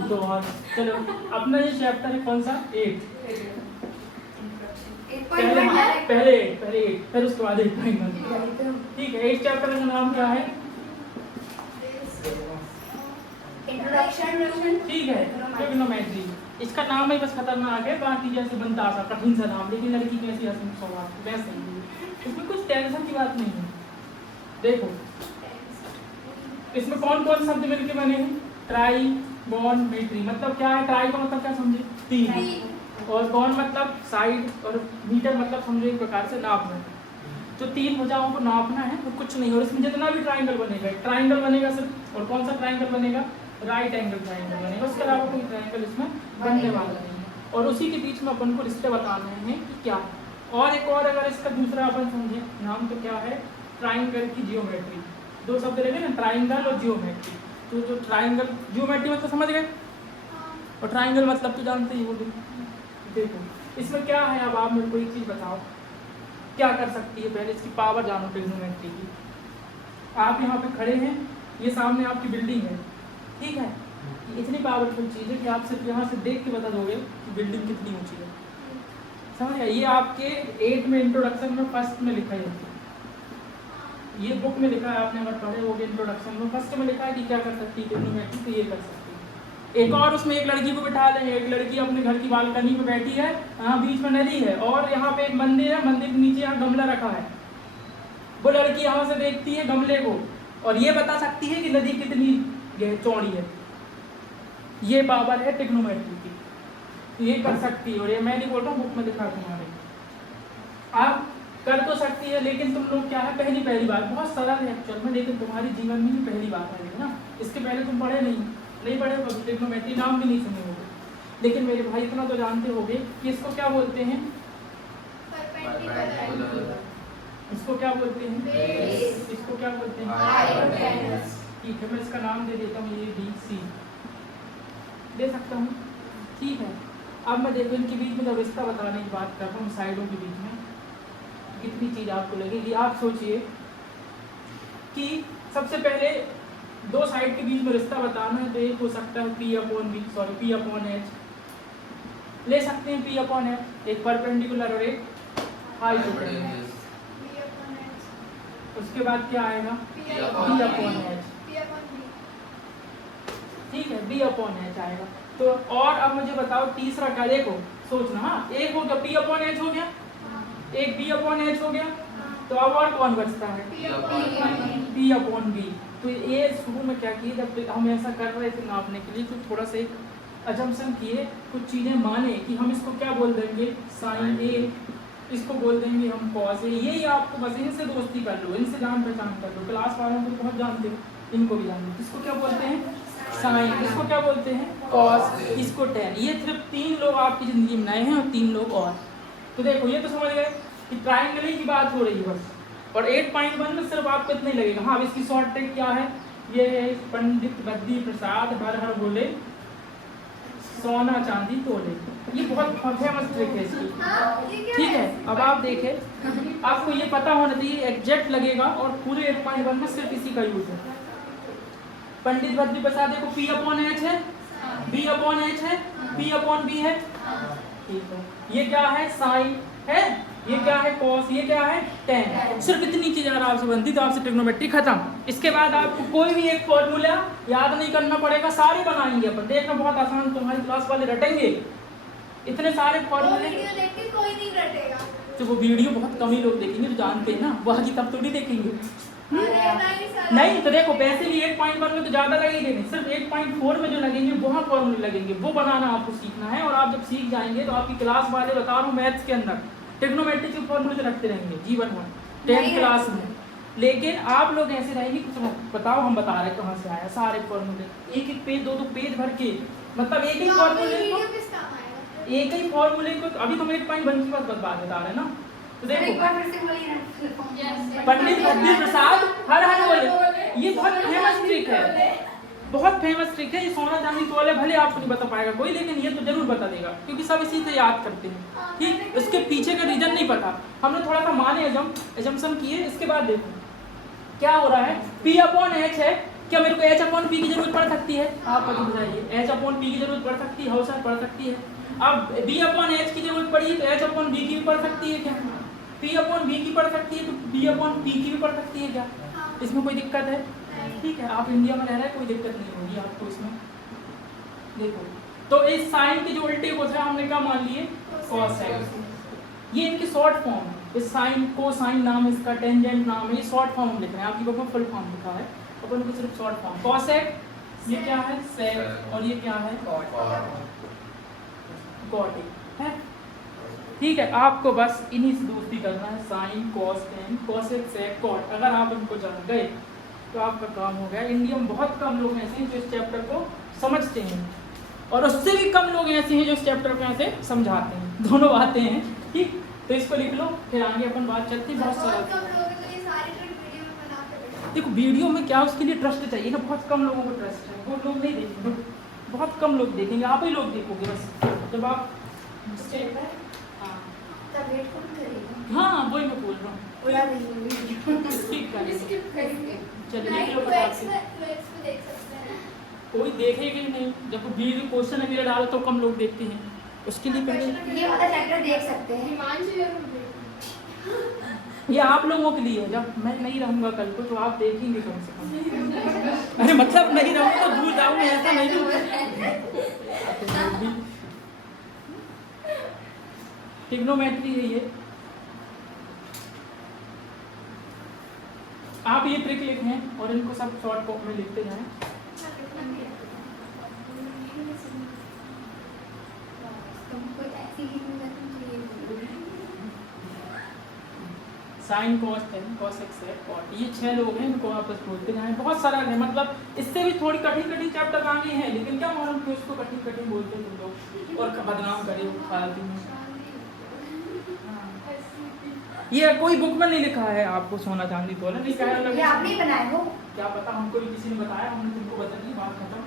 तो और चलो अपना ये चैप्टर है कौन सा 8 पहले 8 फिर उसके बाद 8 ठीक है। 8 चैप्टर का नाम क्या है? इंट्रोडक्शन। ठीक है, ट्रिग्नोमेट्री। इसका नाम ही बस खतरनाक है, बाकी जैसे बनता सा कठिन सा नाम, लेकिन लड़की की ऐसी हंसी स्वभाव वैसे ही है। इसमें कुछ टेंशन की बात नहीं है। देखो इसमें कौन कौन शब्द मिलके बने हैं? ट्राइगोनोमेट्री मतलब क्या है? ट्राई का मतलब क्या समझे? 3, और कौन मतलब साइड, और मीटर मतलब समझो एक प्रकार से नापना। जो 3 भुजाओं को नापना है वो कुछ नहीं, और इसमें जितना भी ट्राइंगल बनेगा सिर्फ, और कौन सा ट्राइंगल बनेगा? राइट एंगल ट्राइंगल बनेगा, उसके अलावा कोई ट्राइंगल इसमें बनने वाला नहीं है। और उसी के बीच में अपन को रिश्ते बताने हैं कि क्या है। और एक और अगर इसका दूसरा अपन समझे नाम तो क्या है? ट्राइंगल की जियोमेट्री। 2 शब्द लगे ना, ट्राइंगल और जियोमेट्री। तो जो ट्राइंगल, जियोमेट्री मतलब समझ गए, और ट्राइंगल मतलब तो जानते ही हो। देखो इसमें क्या है, अब आप मेरे को एक चीज बताओ क्या कर सकती है? पहले इसकी पावर जानो ट्रिग्नोमेट्री की। आप यहाँ पे खड़े हैं, ये सामने आपकी बिल्डिंग है, ठीक है। इतनी पावरफुल चीज़ है कि आप सिर्फ यहाँ से देख के बता दोगे कि बिल्डिंग कितनी ऊंची है। समझ गए? ये आपके 8 में इंट्रोडक्शन में फर्स्ट में लिखा है, ये बुक में लिखा है, आपने अगर पढ़े होगे इंट्रोडक्शन में फर्स्ट में लिखा है कि क्या कर सकती है ट्रिग्नोमेट्री, तो ये कर सकती है। एक और उसमें एक लड़की को बिठा लेंगे, एक लड़की अपने घर की बालकनी में बैठी है, यहाँ बीच में नदी है, और यहाँ पे एक मंदिर है, मंदिर के नीचे यहाँ गमला रखा है। वो लड़की यहाँ से देखती है गमले को, और ये बता सकती है कि नदी कितनी चौड़ी है। ये पावर है ट्रिग्नोमेट्री की, ये कर सकती है। और ये मैं नहीं बोल रहा हूँ, बुक में लिखा तुम्हारे। आप कर तो सकती है, लेकिन तुम लोग क्या है, पहली बार, बहुत सरल है एक्चुअल में, लेकिन तुम्हारी जीवन में भी पहली बार है ना। इसके पहले तुम पढ़े नहीं पढ़े हो, ट्रिग्नोमेट्री नाम भी नहीं सुने होगे। लेकिन मेरे भाई इतना तो जानते होगे कि इसको क्या बोलते हैं? इसको क्या बोलते हैं? इसको क्या बोलते हैं? ठीक है, मैं इसका नाम दे देता हूँ, ये BC दे सकता हूँ, ठीक है। अब मैं देखो इनके बीच में जब रिश्ता बताने की बात कर रहा हूँ, साइडों के बीच में कितनी चीज आपको लगेगी। आप सोचिए कि सबसे पहले 2 साइड के बीच में रिश्ता बताना है, तो एक हो सकता है P अपॉन H ले सकते हैं। P अपॉन H एक परपेंडिकुलर और एक हाइपोटेन्यूज। उसके बाद क्या आएगा? P अपॉन H, ठीक है, B अपॉन H आएगा। तो और अब मुझे बताओ तीसरा क्या? देखो सोचना, हाँ, एक हो गया P अपॉन H हो गया, एक B अपॉन H हो गया, तो अब और कौन बचता है? P upon B। तो ये शुरू में क्या किए, जब हम ऐसा कर रहे थे नापने के लिए, तो थोड़ा सा एक अजम्पशन किए, कुछ चीज़ें माने कि हम इसको क्या बोल देंगे? साइन A, इसको बोल देंगे हम कॉस A। यही आपको बस इनसे दोस्ती कर लो, इनसे जान पहचान कर लो। क्लास वालों को बहुत जानते हो, इनको भी जानते हो। इसको क्या बोलते हैं? साइन। इसको क्या बोलते हैं? कॉस। इसको टेन। ये सिर्फ 3 लोग आपकी ज़िंदगी में नए हैं, और 3 लोग और। तो देखो ये तो समझ गए कि ट्राइंगल की बात हो रही है बस, और 8.1 में सिर्फ आपको इतना ही लगेगा। हाँ, इसकी शॉर्ट ट्रिक क्या है? ये है पंडित बद्री प्रसाद हर हर बोले सोना चांदी तोले। ये बहुत फेमस ट्रिक है इसकी, ठीक है। अब आप देखें, आपको ये पता होना चाहिए, एग्जैक्ट लगेगा, और पूरे 8.1 में सिर्फ इसी का यूज है। पंडित बद्री प्रसाद देखो P अपॉन H है, B अपॉन H है, P अपॉन B है, ठीक है। ये क्या है? साइन है, ये क्या है? कॉस, ये क्या है? टेन। सिर्फ इतनी चीजें अगर आपसे बनती तो आपसे ट्रिग्नोमेट्री खत्म। इसके बाद आपको कोई भी एक फॉर्मूला याद नहीं करना पड़ेगा, सारे बनाएंगे अपन। देखना बहुत आसान, तुम्हारी क्लास वाले रटेंगे इतने सारे फॉर्मूले। कोई नहीं रटेगा, तो वो वीडियो बहुत कम ही लोग देखेंगे, तो जानते हैं ना, वह की तब थोड़ी देखेंगे। नहीं तो देखो, पैसे भी 8.1 में तो ज़्यादा लगेंगे नहीं, सिर्फ 8.4 में जो लगेंगे वहाँ फॉर्मूले लगेंगे, वो बनाना आपको सीखना है। और आप जब सीख जाएंगे तो आपकी क्लास वाले बता रहा हूँ मैथ्स के अंदर ट्रिग्नोमेट्री के फॉर्मूले तो रखते रहेंगे जीवन में 10th क्लास में। लेकिन आप लोग ऐसे रहेंगे कि तुम बताओ, हम बता रहे कहाँ से आया सारे फॉर्मूले, एक एक पेज 2-2 पेज भर के, मतलब एक ही फॉर्मूले को अभी तुम 8.1 की बात बता रहे ना। तो देखो पंडित बद्री प्रसाद हर हर बोले, ये बहुत फेमस ट्रिक है, बहुत फेमस ट्रिक है। ये सोना चांदी तोले भले आपको नहीं बता पाएगा कोई, लेकिन ये तो जरूर बता देगा, क्योंकि सब इसी से याद करते हैं, ठीक। इसके पीछे का रीजन नहीं पता, हमने थोड़ा सा माने एजम्पशन किए। इसके बाद देखो क्या हो रहा है, P अपॉन H है, क्या मेरे को एच अपॉन पी की जरूरत पड़ सकती है? आप पता बताइए, एच अपॉन पी की जरूरत पड़ सकती है? हो सर पड़ सकती है। अब बी अपॉन एच की जरूरत पड़ी तो एच अपॉन बी की भी पड़ सकती है क्या? पी अपॉन बी की पड़ सकती है तो बी अपॉन पी की भी पड़ सकती है क्या? इसमें कोई दिक्कत है? ठीक है, आप इंडिया में रह रहे हैं, कोई दिक्कत नहीं होगी आपको इसमें। देखो तो इस साइन के जो उल्टे को था हमने क्या मान लिए? कोसेक। ये इनकी शॉर्ट फॉर्म है। इस साइन को साइन नाम इसका, टेंजेंट नाम है, ये शॉर्ट फॉर्म हम लिख रहे हैं। आपकी बुक में फुल फॉर्म लिखा है, अपन को सिर्फ शॉर्ट फॉर्म। कोसेक ये क्या है? सेक। और ये क्या है? कॉट है। ठीक है, आपको बस इन्हीं से दोस्ती करना है। साइन, कॉस, टेन, कोसेक, सेक, कॉट। अगर आप इनको जान गए तो आपका काम हो गया। इंडिया में बहुत कम लोग ऐसे हैं जो इस चैप्टर को समझते हैं, और उससे भी कम लोग ऐसे हैं जो इस चैप्टर को ऐसे समझाते हैं। दोनों बातें हैं। ठीक, तो इसको लिख लो, फिर आगे अपन बात चलती है। बहुत सारा देखो वीडियो में क्या उसके लिए ट्रस्ट चाहिए ना, बहुत कम लोगों को ट्रस्ट है, वो लोग नहीं देखेंगे, बहुत कम लोग देखेंगे, आप ही लोग देखोगे बस। जब आप हाँ वही मैं बोल रहा हूँ, ठीक करेंगे। चलिए कोई देखेगा ही नहीं, जब वीडियो क्वेश्चन वगैरह डालो तो कम लोग देखते हैं, उसके लिए पहले ये वाला चैप्टर देख सकते हैं। ये आप लोगों के लिए, जब मैं नहीं रहूंगा कल को तो आप देखेंगे कम से कम। अरे मतलब नहीं रहूंगा तो भूल जाऊंगा, ऐसा नहीं होगा। ट्रिग्नोमेट्री है ये। आप ये ट्रिक लिखें और इनको सब शॉर्ट फॉर्म में लिखते जाएं। साइन, कॉस, टेन, कोसेक, सेक, कॉट, ये 6 लोग हैं इनको आपस बोलते जाएं। बहुत सारा है, मतलब इससे भी थोड़ी कठिन कठिन चैप्टर आगे हैं, लेकिन क्या मालूम कि उसको कठिन कठिन बोलते तुम लोग और बदनाम करे फालतू में। ये कोई बुक में नहीं लिखा है आपको सोना चांदी बोला नहीं कहा है, ये आपने ही बनाया हो, क्या पता, हमको भी किसी ने बताया, हमने तुमको बता दी, बात खत्म।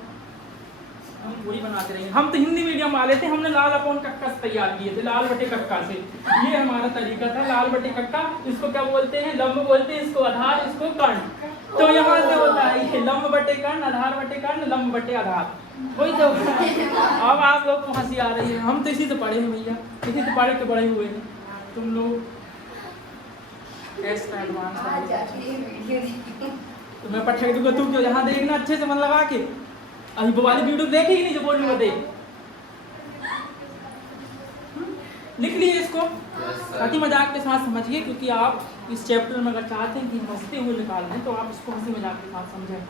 हम वही बनाते रहेंगे। हम तो हिंदी मीडियम वाले थे, हमने लाल अपॉन कक्का से तैयार किए थे, लाल बटे कक्का से। ये हमारा तरीका था, लाल बटे कक्का। इसको क्या बोलते हैं? लंब बोलते हैं, इसको आधार, इसको कर्ण। तो यहाँ से होता है ये लंब बटे कर्ण, आधार बटे कर्ण, लंब बटे आधार, वही तो। अब आप लोग को हंसी आ रही है, हम तो इसी से पढ़े हैं भैया, इसी से पढ़े के बड़े हुए हैं। तुम लोग तो मैं पढ़ दूंगा, तू क्यों यहाँ देखना अच्छे से मन लगा के। अभी वो वाली वीडियो देखेगी नहीं जो बोलूंगा, देख लिख लिए इसको, ताकि मजाक के साथ समझिए, क्योंकि आप इस चैप्टर में अगर चाहते हैं कि हंसते हुए निकाल लें तो आप इसको हंसी मजाक के साथ समझें,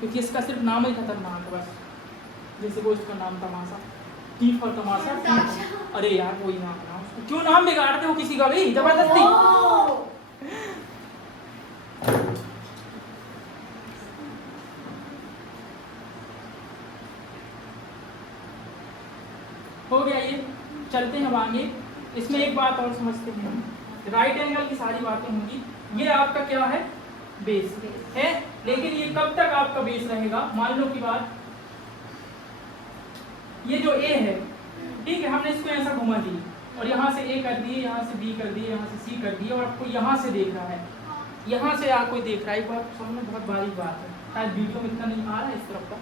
क्योंकि इसका सिर्फ नाम ही खतरनाक है बस। जैसे वो इसका नाम तमाशा, टी फॉर तमाशा। अरे यार वही नाम ना, उसको क्यों नाम बिगाड़ते हो किसी का भी जबरदस्ती। हो गया ये, चलते हैं अब आगे। इसमें एक बात और समझते हैं, राइट एंगल की सारी बातें होंगी। ये आपका क्या है? बेस है। लेकिन ये कब तक आपका बेस रहेगा? मान लो की बात, ये जो ए है, ठीक है, हमने इसको ऐसा घुमा दी और यहाँ से ए कर दिए, यहाँ से बी कर दिए, यहाँ से सी कर दिए, और आपको यहाँ से देख रहा है, यहाँ से आप कोई देख रहा है। एक बात समझना, बहुत बारीक बात है, शायद वीडियो में इतना नहीं आ रहा है इस तरफ का।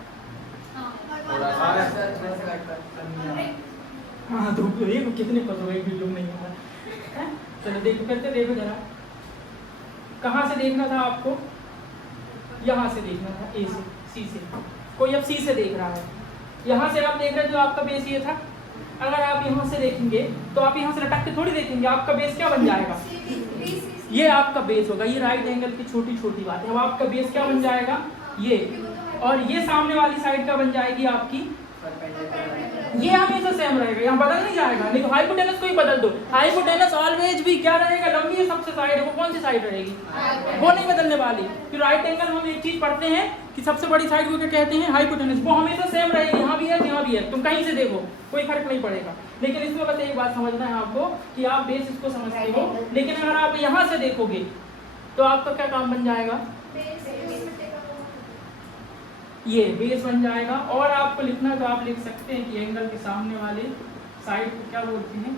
हाँ तो देखो कितने पता हुए वीडियो में नहीं आ रहा है। चलो देखो, करते देखो जरा, कहाँ से देखना था आपको? यहाँ से देखना था, ए से, सी से। कोई अब सी से देख रहा है, यहाँ से आप देख रहे थे तो आपका बेस ये था। अगर आप यहाँ से देखेंगे तो आप यहाँ से लटक के थोड़ी देखेंगे, आपका बेस क्या बन जाएगा? ये आपका बेस होगा। ये राइट एंगल की छोटी छोटी बात है। अब आपका बेस क्या बन जाएगा? ये, और ये सामने वाली साइड क्या बन जाएगी आपकी? ये हमेशा सेम रहेगा, यहाँ बदल नहीं जाएगा। नहीं तो हाइपोटेनस को ही बदल दो, हाइपोटेनस ऑलवेज भी क्या रहेगा? लंबी सबसे साइड है, वो कौन सी साइड रहेगी? वो नहीं बदलने वाली। फिर राइट एंगल हम एक चीज पढ़ते हैं कि सबसे बड़ी साइड को क्या कहते हैं? हाइपोटेनस। वो हमेशा सेम रहेगी, यहाँ भी है यहाँ भी है, तुम कहीं से देखो कोई फर्क नहीं पड़ेगा। लेकिन इसमें बस एक बात समझना है आपको कि आप बेस इसको समझते हो, लेकिन अगर आप यहाँ से देखोगे तो आपका क्या काम बन जाएगा? ये बेस बन जाएगा। और आपको लिखना तो आप लिख सकते हैं कि एंगल के सामने वाले साइड को क्या बोलते हैं?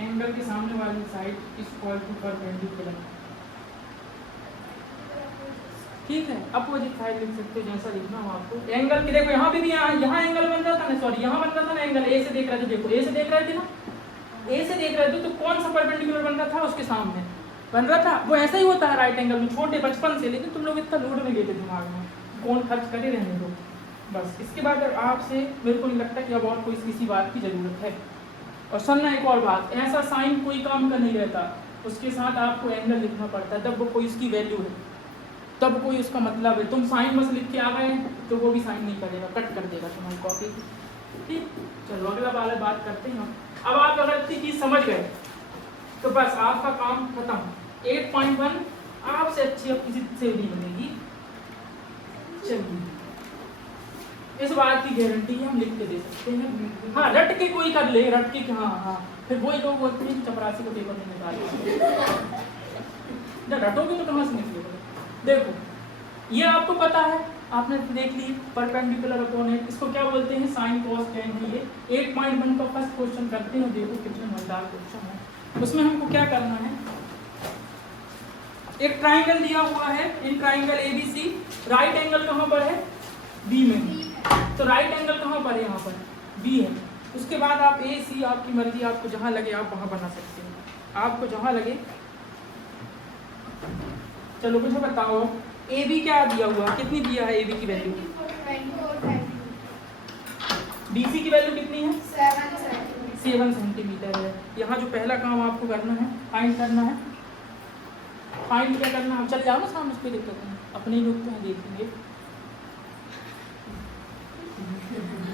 एंगल के सामने वाली side is equal to perpendicular. ठीक है, अपोजिट साइड लिख सकते हो, जैसा लिखना हो आपको। एंगल की देखो यहाँ पे भी यहाँ एंगल बन रहा था ना, सॉरी यहाँ बन रहा था ना एंगल, ए से देख रहे थे, देखो ए से देख रहे थे ना, ए से देख रहे थे तो कौन सा परपेंडिकुलर बन रहा था, उसके सामने बन रहा था। वो ऐसा ही होता है राइट एंगल में, छोटे बचपन से, लेकिन तुम लोग इतना लोड नहीं लेते दिमाग में, कौन खर्च करे रहने दो बस। इसके बाद आपसे मेरे को नहीं लगता कि अब और कोई किसी बात की ज़रूरत है। और सुनना एक और बात, ऐसा साइन कोई काम का नहीं रहता, उसके साथ आपको एंगल लिखना पड़ता है, तब वो कोई उसकी वैल्यू है, तब कोई उसका मतलब है। तुम साइन बस लिख के आ गए तो वो भी साइन नहीं करेगा, कट कर देगा तुम्हारी कॉपी। ठीक, चलो अगला वाला बात करते हैं। अब आप अगर इतनी चीज़ समझ गए तो बस आपका काम खत्म। 8.1 आपसे अच्छी अब किसी से नहीं बनेगी। चलिए, इस बात की गारंटी हम लिख के दे सकते हैं। हाँ, रट के कोई कर ले, रट के, हाँ हाँ, फिर वही लोग होते हैं चपरासी को पेपर में निकाल जब रटोगे तो कहाँ से निकलेगा। देखो, ये आपको पता है, आपने देख ली परपेंडिकुलर अपोनेंट, इसको क्या बोलते हैं, साइन कॉस टेन है ये। 8.1 का फर्स्ट क्वेश्चन करते हैं, देखो कितने मजेदार क्वेश्चन है। उसमें हमको क्या करना है, एक ट्राइंगल दिया हुआ है, in triangle ABC, right angle कहाँ पर है, B में, तो राइट एंगल कहाँ पर है, यहाँ पर B है। उसके बाद आप AC, आपकी मर्जी, आपको जहाँ लगे आप वहाँ बना सकते हैं, आपको जहाँ लगे। चलो मुझे बताओ, AB क्या दिया हुआ, कितनी दिया है AB की वैल्यू, BC की वैल्यू कितनी है, 7 सेंटीमीटर है। यहाँ जो पहला काम आपको करना है, फाइंड करना है। फाइंड क्या करना है, चल जाओ ना सामने, उसको दिक्कत नहीं, अपने ही लोग तो हैं, देखेंगे।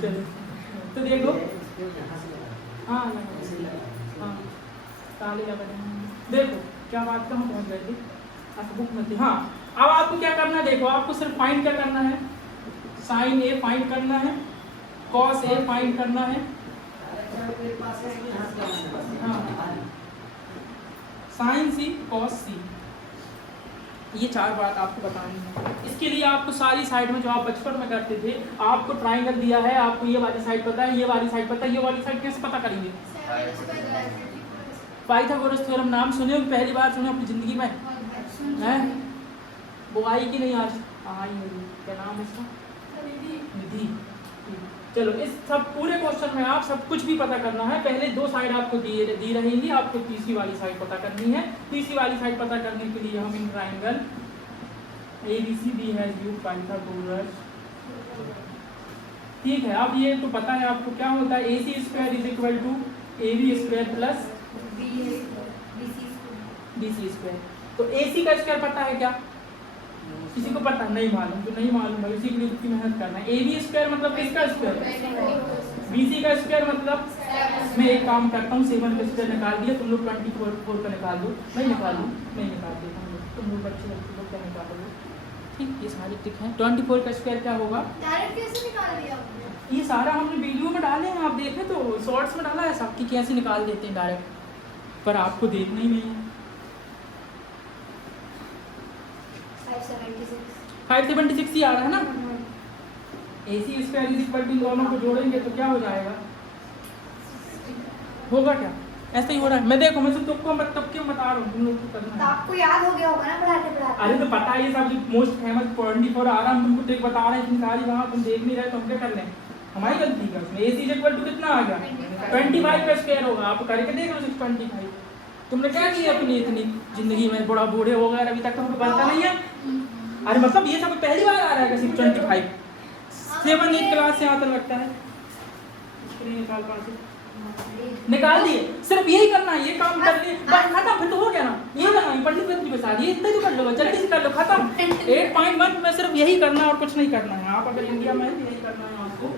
चलो तो देखो, हाँ हाँ, ताले क्या करेंगे, देखो क्या बात कहाँ पहुँच गए थे, अच्छा बुक में थी। हाँ, अब आपको क्या करना है, देखो आपको सिर्फ फाइंड क्या करना है, साइन A फाइंड करना है, कॉस A फाइंड करना है, साइन C, कॉस C, ये 4 बात आपको बतानी है। इसके लिए आपको सारी साइड में जो आप बचपन में करते थे, आपको ट्राइंगल दिया है, आपको ये वाली साइड पता है, ये वाली साइड पता है, ये वाली साइड कैसे पता करेंगे, पाइथागोरस थ्योरम नाम सुने हो, पहली बार सुने अपनी ज़िंदगी में हैं, वो आई कि नहीं आज, आई है, क्या नाम है इसका, निधि। चलो, इस सब पूरे क्वेश्चन में आप सब कुछ भी पता करना है, पहले 2 साइड आपको दी रहेंगी, आपको तीसरी वाली साइड पता करनी है। तीसरी वाली साइड पता करने के लिए हम इन ट्राइंगल ABCD है यूज्ड पाइथागोरस। ठीक है, अब ये तो पता है आपको क्या होता है, AC square is equal to AB square plus BC square. तो AC का स्क्वायर पता है क्या, किसी को पता नहीं, मालूम तो नहीं मालूम भाई, इसी के लिए इतनी मेहनत करना है। AB स्क्वायर मतलब किसका स्क्वायर, BC का स्क्वायर मतलब, मैं एक काम करता हूँ, 7 का स्क्वायर निकाल दिया, तुम लोग 24 का निकाल दो, नहीं निकाल दो, नहीं निकाल देता हूँ, तुम लोग बच्चे लोग क्या निकालोगे। ठीक, ये सारी ट्रिक है। 24 का स्क्वायर क्या होगा, कैसे निकाल दिया, ये सारा हमने वीडियो में डाले हैं, आप देखें तो शॉर्ट्स में डाला है सब कि कैसे निकाल देते हैं डायरेक्ट, पर आपको देखना ही नहीं है। 576 ही आ रहा है ना। AC square is equal to, दोनों को जोड़ेंगे तो क्या हो जाएगा, होगा क्या, ऐसा ही हो रहा है। मैं देखो, मैं तुमको तब क्यों बता रहा हूँ, तुम लोग को करना है। आपको याद हो गया होगा ना पढ़ाते पढ़ाते। अरे तो पता है, ये सब मोस्ट फेमस 24 आ रहा है, हम तुमको ट्रिक बता रहे हैं, इतनी सारी वहाँ तुम देख नहीं रहे, तो हम क्या कर लें, हमारी गलती है उसमें। AC इज इक्वल टू कितना आ गया, 25 का स्क्वायर होगा, आप करके देख लो 625। तुमने क्या किया अपनी इतनी जिंदगी में, बड़ा बूढ़े हो गए अभी तक तुमको पता नहीं है। अरे मतलब ये सब पहली बार आ रहा है 625, 7 8 क्लास से आता लगता है। निकाल दिए, सिर्फ यही करना है, ये काम कर लिए बस खत्म, फिर तो हो गया ना। ये करना है, पंडित जी बता दिए, इतना तो कर लो, जल्दी से कर लो, खत्म। 8.1 में सिर्फ यही करना है और कुछ नहीं करना है। आप अगर इंडिया में यही करना है आपको।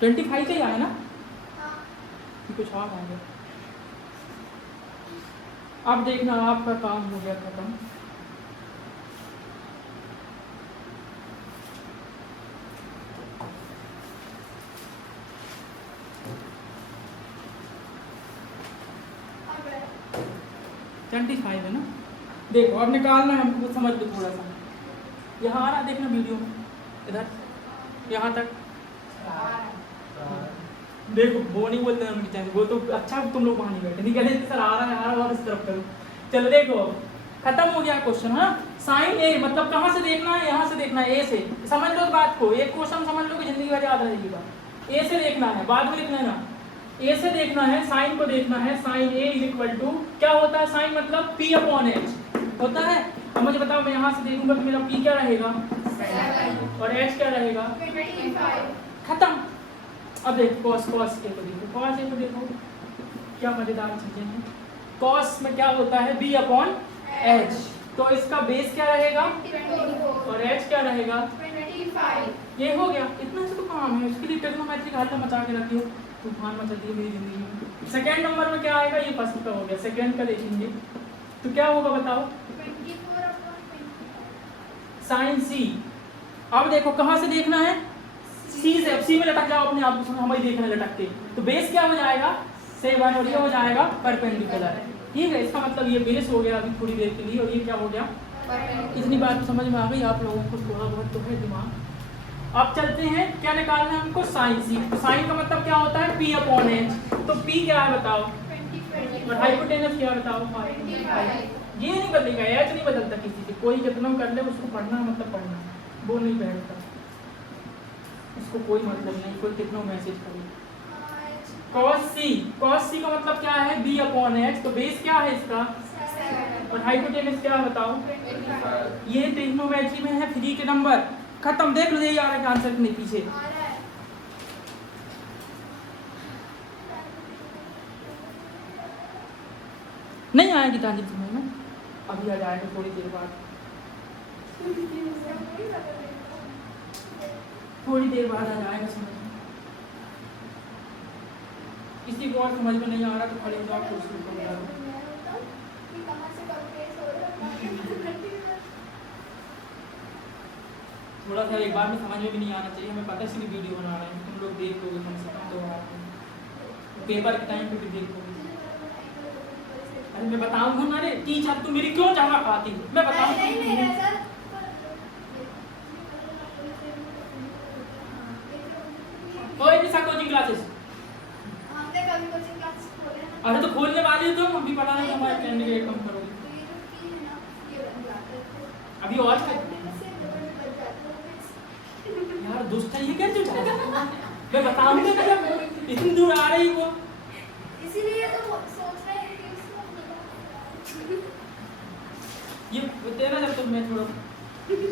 25 का ही आया ना, कुछ और आ गया। अब देखना आपका काम हो गया खत्म। है ना, देखो अब निकालना है हमको, समझ लो थोड़ा सा। यहाँ आ रहा है, देखना वीडियो में इधर यहाँ तक देखो, वो नहीं बोलते हैं उनकी चैनल, वो तो अच्छा तुम लोग वहाँ नहीं बैठे, नहीं कहते सर आ रहा है और इस तरफ करो। चलो देखो खत्म हो गया क्वेश्चन। हाँ, साइन ए मतलब कहाँ से देखना है, यहाँ से देखना है, ए से। समझ लो इस बात को, एक क्वेश्चन समझ लो कि जिंदगी भर याद रहेगी बात। ए से देखना है, बाद में लिखना है ना, ए से देखना है, साइन को देखना है। Sine A is equal to क्या होता है, साइन मतलब पी अपॉन एच होता है। अब मुझे बताओ, मैं यहाँ से देखूंगा तो मेरा पी क्या रहेगा 7 और एच क्या रहेगा 25। खत्म। अब देखो कॉस कॉस ए को देखो, कॉस ए को देखो, क्या मजेदार चीजें हैं। कॉस में क्या होता है बी अपॉन एच, तो इसका बेस क्या रहेगा 24 और एच क्या रहेगा 25। ये हो गया। इतना से तो काम है, उसके लिए ट्रिग्नोमेट्री का हाल मचा के रखियो, तूफान मचा दिए मेरी जिंदगी में। सेकंड नंबर में क्या आएगा, ये फर्स्ट का हो गया, सेकंड का देखेंगे तो क्या होगा बताओ 24/25। साइन सी। अब देखो कहाँ से देखना है, सी से। सी में लटक जाओ अपने आप को, हमें देखना लटक के, तो बेस क्या हो जाएगा 7 और ये हो जाएगा परपेंडिकुलर। ठीक है, इसका मतलब ये बेस हो गया अभी थोड़ी देर के लिए, और ये क्या हो गया। इतनी बात तो समझ में आ गई आप लोगों को, थोड़ा बहुत तो है दिमाग। अब चलते हैं, क्या निकालना है हमको साइन सी। तो साइन का मतलब क्या होता है पी अपॉन एच, तो पी क्या है बताओ, और हाइपोटेनस क्या बताओ 5। ये नहीं बदलेगा, एच नहीं बदलता किसी से, कोई कितना कर ले उसको पढ़ना मतलब पढ़ना, वो नहीं बैठता, इसको कोई मतलब नहीं, कोई कितना मैसेज करे। cos c, cos c का मतलब क्या है b अपॉन एच, तो बेस क्या है इसका 7 और हाइपोटेनस क्या है बताओ। 25। ये ट्रिग्नोमेट्री में है 3 के नंबर। खत्म, देख लो यही आ रहा है आंसर नहीं पीछे। नहीं आएगी तांजिब समझ में, अभी आ जाएगा थोड़ी देर बाद, थोड़ी देर बाद आ जाएगा समझ में। किसी को और समझ में नहीं आ रहा तो खड़े हो जाओ, कुर्सी पर जाओ। थोड़ा सा एक बार में समझ में भी नहीं आना चाहिए, हमें पता है इसलिए वीडियो बना रहे हैं, तुम लोग देख लोगे कम से कम 2 बार में, पेपर के टाइम पे भी देखोगे। अरे मैं बताऊंगा ना रे टीचर, तू मेरी क्यों जमा खाती, मैं बताऊंगा। ओए निशा कोचिंग क्लासेस, हमने कभी कोचिंग क्लासेस खोले ना। अरे तो खोलने वाली हो तुम, हम भी पढ़ाने का हमारे कैंडिडेट कम करोगे। तो ये जो की है ना, ये बन जाता है। अभी और से से डबल बन जाता है। यार दोस्त है ये क्या चल रहा है, मैं बताऊंगा ना जब इतनी दूर आ रही वो। इसीलिए तो सोच रहे हैं कि इसको ये तेरा जब तक मैं थोड़ा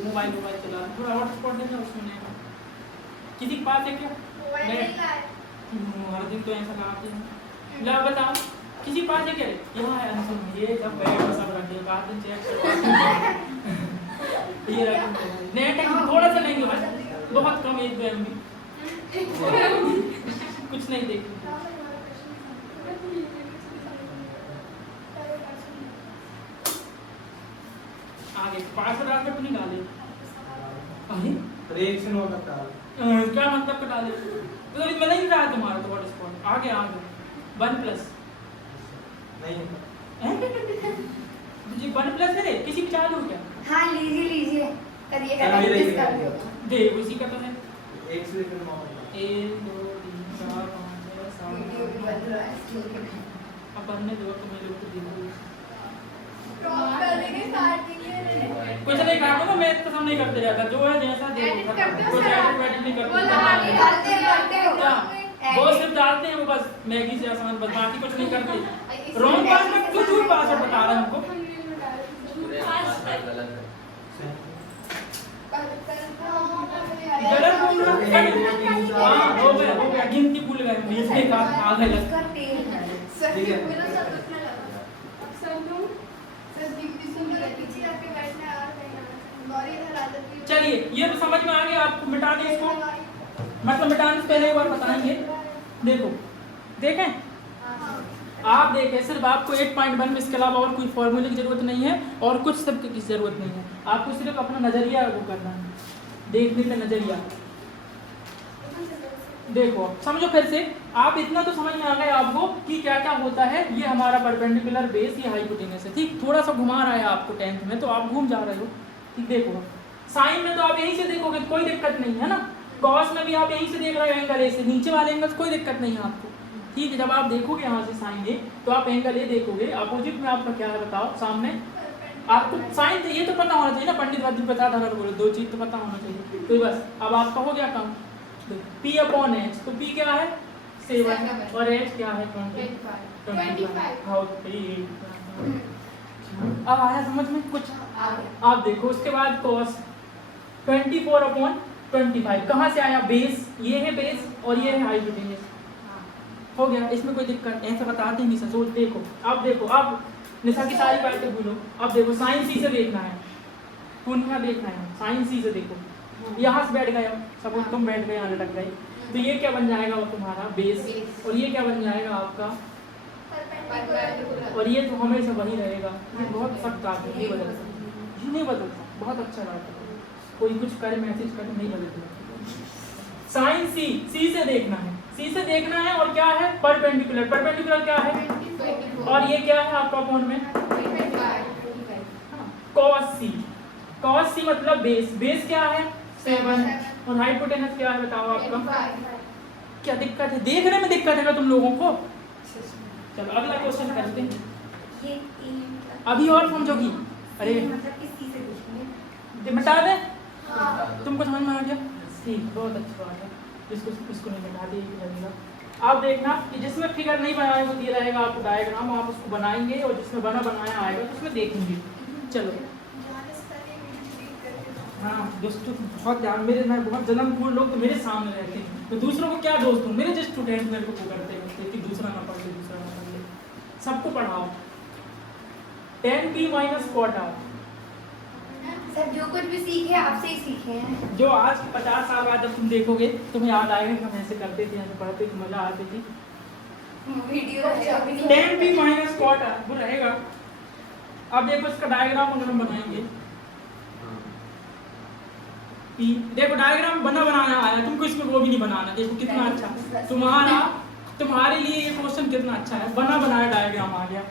मोबाइल चला थोड़ा हॉटस्पॉट देना उसमें नहीं, किसी के पास है क्या मोबाइल नहीं लाए। हर दिन तो ऐसा लगाते हैं। ला बताओ किसी के पास है क्या, यहाँ है आंसर, ये सब बैग में सब रख दिया, बाद में चेक ये रख नेट थोड़ा सा लेंगे बस, बहुत कम 1-2 MB, कुछ नहीं देखते। आगे पास रास्ते पर नहीं डाले, अरे रिएक्शन होगा था क्या मतलब कटा दे, तो मैं नहीं रहा तुम्हारा तो हॉटस्पॉट आगे 1+ नहीं जी 1+ है रे, किसी की चालू क्या हाँ लीजिए लीजिए, करिए कराइए, करिए लीजिए, कर कराइए। दो। दे उसी का तो है। एक से लेकर 9 तक। 1 2 3 4 5 6 वीडियो भी 7 बन रहा है। अब बनने दो तो मैं लोग को देखो, क्रॉप कर देंगे काटने के लिए। कुछ नहीं काटूंगा, मैं तो सब नहीं करते रहता, जो है जैसा देखो एडिट करते हो कुछ सर आप? एडिट नहीं वो लगा के करते डालते हो क्या? वो एडिट। सिर्फ डालते हैं वो बस मैगी से आसान, बस बाकी कुछ नहीं करते। इसमें रॉन्ग मैगी पासवर्ड से क्यों झूठ सामान पासवर्ड बता रहा है हमको। गलत बोल रहा है। हाँ हो गया गिनती भूल गए, बीच में का आ गए। इसका तेल डालो। ठीक है। मेरा सब उसमें लगा। अब सर तुम सर दीप्ति सुन रहे पीछे आके बैठना और कहना गौरी इधर आ जाती है। चलिए ये तो समझ में आ गया, आपको मिटा दें इसको, मतलब मिटाने से पहले एक बार बताएंगे। देखो देखें आप देखें, सिर्फ आपको 8.1 में इसके अलावा और कोई फॉर्मूले की जरूरत नहीं है और कुछ सब की जरूरत नहीं है, आपको सिर्फ अपना नजरिया वो करना है, देखने का नजरिया। देखो समझो फिर से, आप इतना तो समझ में आ गए आपको कि क्या क्या होता है। ये हमारा परपेंडिकुलर बेस, ये हाइपोटेनस है, ठीक। थोड़ा सा घुमा रहा है आपको 10th में, तो आप घूम जा रहे हो, ठीक। देखो साइन में तो आप यहीं से देखोगे, कोई दिक्कत नहीं है ना। कॉस में भी आप यहीं से देख रहे हो एंगल ए से, नीचे वाले एंगल से कोई दिक्कत नहीं है आपको। ठीक है, जब आप देखोगे यहाँ से साइन ए तो आप एंगल ए देखोगे, अपोजिट में आपका क्या है बताओ, सामने आपको साइन तो ये तो पता होना चाहिए ना, पंडित वादी बता था बोले, दो चीज तो पता होना चाहिए। तो बस अब आपका हो गया काम। P अपॉन एच, तो P क्या है 7 और एच क्या है 25। अब आया समझ में कुछ? आप देखो उसके बाद cos 24 अपॉन 25 कहाँ से आया, बेस, ये है बेस और ये है हाइपोटेन्यूज। हो गया, इसमें कोई दिक्कत ऐसा बताते नहीं सर। सोच देखो, अब देखो, अब निशा की सारी बातें भूलो, अब देखो साइन सी से देखना है, पूर्णिमा देखना है, साइन सी से देखो। यहाँ से बैठ गए, सपोज तुम बैठ गए, यहाँ लटक गए, तो ये क्या बन जाएगा वो तुम्हारा बेस, और ये क्या बन जाएगा आपका, और ये तो हमेशा वही रहेगा। ये बहुत सख्त बात है, नहीं बदल सकता, ये नहीं बदलता, बहुत अच्छा बात है। कोई कुछ करे, मैसेज करे, नहीं बदलता। साइन सी, सी से देखना है, सी से देखना है, और क्या है परपेंडिकुलर, परपेंडिकुलर क्या है, और ये क्या है आपका अपॉन में cos सी, cos सी मतलब बेस, बेस क्या है 7 और हाइपोटेनस क्या है बताओ आपका। क्या दिक्कत है, देखने में दिक्कत है तुम लोगों को? चलो अगला क्वेश्चन करते हैं। अभी और समझोगी? अरे बता दे, तुमको समझ में आ गया? ठीक, बहुत अच्छी बात है। इसको नहीं बता दी लगेगा। आप देखना कि जिसमें फिगर नहीं बनाया वो दिया रहेगा आपको डायग्राम, आप उसको बनाएंगे, और जिसमें बना बनाया आएगा तो उसमें देखेंगे। चलो हाँ दोस्तों, बहुत ध्यान, मेरे मैं बहुत जन्मपूर्ण लोग तो मेरे सामने रहते हैं, तो दूसरों को क्या दोस्त हूँ, मेरे जस्ट स्टूडेंट मेरे को वो करते कि दूसरा ना पढ़ ले, दूसरा ना पढ़ ले, सबको पढ़ाओ। 10p माइनस क्वार्टर, सर जो कुछ भी सीखे आपसे ही सीखे हैं। जो आज 50 साल बाद जब तुम देखोगे तुम्हें याद आएगा कि हम ऐसे करते थे, ऐसे पढ़ते थे, मजा आती थी। वीडियो 10p माइनस क्वार्टर वो रहेगा। अब देखो इसका डायग्राम अगर हम बनाएंगे, P देखो डायग्राम बनाना आया तुमको, इसमें वो भी नहीं बनाना। देखो कितना अच्छा तुम्हारे लिए ये क्वेश्चन कितना अच्छा है, बना बनाया डायग्राम आ गया,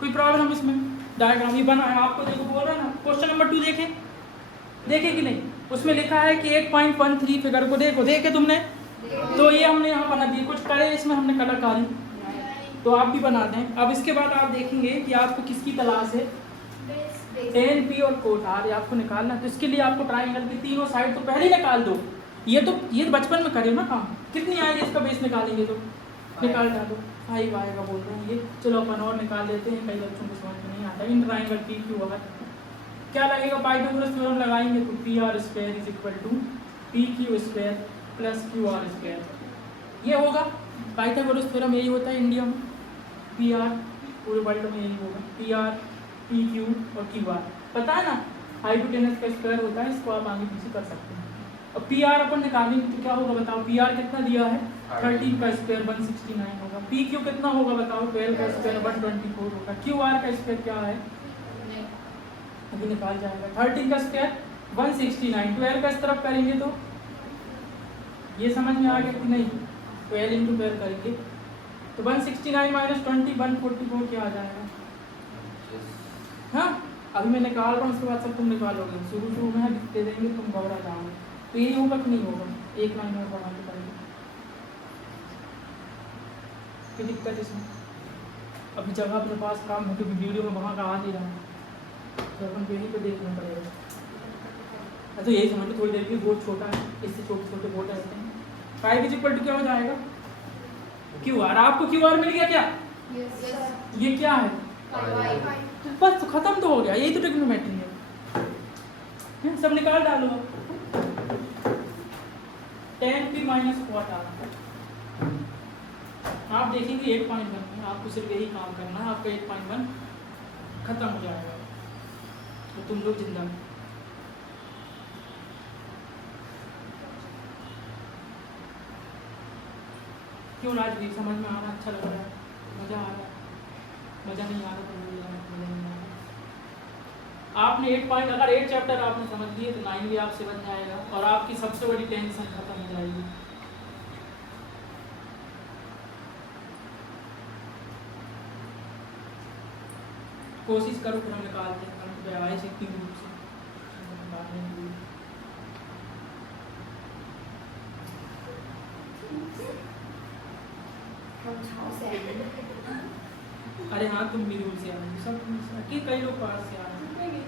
कोई प्रॉब्लम इसमें? डायग्राम ये बना है आपको, देखो बोल रहा ना। क्वेश्चन नंबर 2 देखे कि नहीं? उसमें लिखा है कि 8.13 फिगर को देखे तुमने, तो ये हमने यहाँ बना दिया, कुछ करे इसमें हमने कलाकारी, तो आप भी बना दें। अब इसके बाद आप देखेंगे कि आपको किसकी तलाश है, 10p और cot r, आपको निकालना। तो इसके लिए आपको ट्राइंगल की तीनों साइड तो पहले ही निकाल दो। ये तो बचपन में करे ना काम, कितनी आएगी इसका बेस निकालेंगे तो निकाल डालो, 5 आएगा बोल रहे हैं ये। चलो अपन और निकाल लेते हैं, कई बच्चों को समझ में नहीं आता। In triangle p q r क्या लगेगा, पाइथागोरस थ्योरम लगाएंगे तो pr² is equal to pq² plus qr²। ये होगा पाइथागोरस थ्योरम, यही होता है इंडिया में, pr पूरे वर्ल्ड में यही होगा, pr pq और qr। पता है ना, हाइपोटेनस का स्क्वायर होता है, इसको आप आगे पीछे कर सकते हैं। अब pr अपन निकालेंगे तो क्या होगा बताओ, pr कितना दिया है 13 का स्क्वायर 169 होगा, pq कितना होगा बताओ 12 का स्क्वायर 124 होगा, qr का स्क्वायर क्या है अभी निकाल जाएगा, 13 का स्क्वायर 169, 12 का इस तरफ करेंगे तो ये समझ में आ गया कि नहीं, 12 इंटू 12 करेंगे तो 169 माइनस 20 144 क्या आ जाएगा। हाँ अभी मैं निकाल रहा हूँ, उसके बाद सब तुम निकालोगे, शुरू में लिखते देंगे तुम घबरा जाओगे, तो यही होगा कि नहीं होगा, एक लाइन में बढ़ा के करेंगे, कोई दिक्कत इसमें? अभी जगह अपने पास काम है क्योंकि वीडियो में वहाँ का आ नहीं रहा है, तो अपन यहीं पे देखना पड़ेगा। तो यही समझ लो थोड़ी देर की, बोर्ड छोटा है, इससे छोटे छोटे बोर्ड रहते हैं। 5 इज इक्वल टू क्या हो जाएगा QR, आपको QR मिल गया क्या? ये क्या है? बस तो खत्म तो हो गया, यही तो ट्रिग्नोमेट्री है, सब निकाल डालो। 10p माइनस क्वाट r, आप देखेंगे 8.1 में, आपको सिर्फ यही काम करना है, आपका 8.1 खत्म हो जाएगा, तो तुम लोग जिंदा। क्यों राजवीर, समझ में आ रहा, अच्छा लग रहा है, मज़ा आ रहा है? मज़ा नहीं आ रहा तो मज़ा नहीं आ रहा। आपने 8 अगर 8 चैप्टर आपने समझ लिए तो 9 भी आपसे बन जाएगा, और आपकी सबसे बड़ी टेंशन खत्म हो जाएगी। कोशिश करो फिर हम निकालते हैं, हम व्यवहारिक रूप से हैं। अरे हाँ, तुम भी दूर से आ रहे हो, सब दूर से कि कई लोग पास से आ रहे हैं।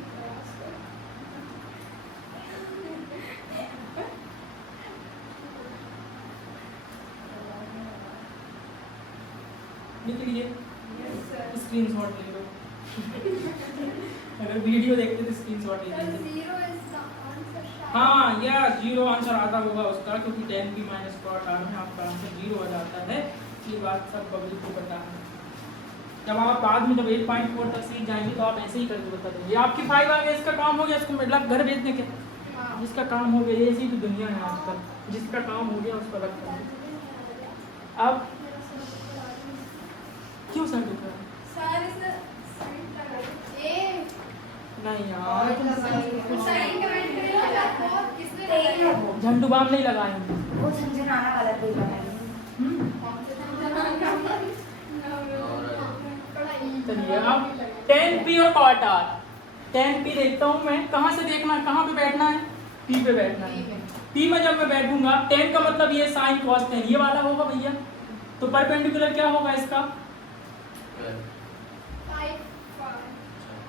लिख लीजिए, स्क्रीनशॉट ले लो। अगर वीडियो देखते तो स्क्रीनशॉट ले लीजिए। हाँ, यस, 0 आंसर आता होगा उसका, क्योंकि 10 की माइनस कॉट आर में आपका आंसर 0 आ जाता है। ये बात सब पब्लिक को पता है। जब आप बाद में जब 8.4 तक सीख जाएंगे तो आप ऐसे ही करके बता देंगे। ये आपकी 5 आ गया, इसका काम हो गया, इसको मतलब घर भेजने के, जिसका काम हो गया, ऐसी तो दुनिया है आजकल, जिसका काम हो गया उसका लगता है। अब क्यों सर दुख रहा है? नहीं यार, झंडू बाम नहीं लगाए वो झंझनाना वाला कोई लगाया चलिए अब 10p और cot r। 10p देखता हूँ मैं, कहाँ से देखना है, कहाँ पे बैठना है, p पे बैठना है। p में जब मैं बैठूंगा, 10 का मतलब ये sin cos 10 ये वाला होगा भैया, तो परपेंडिकुलर क्या होगा इसका,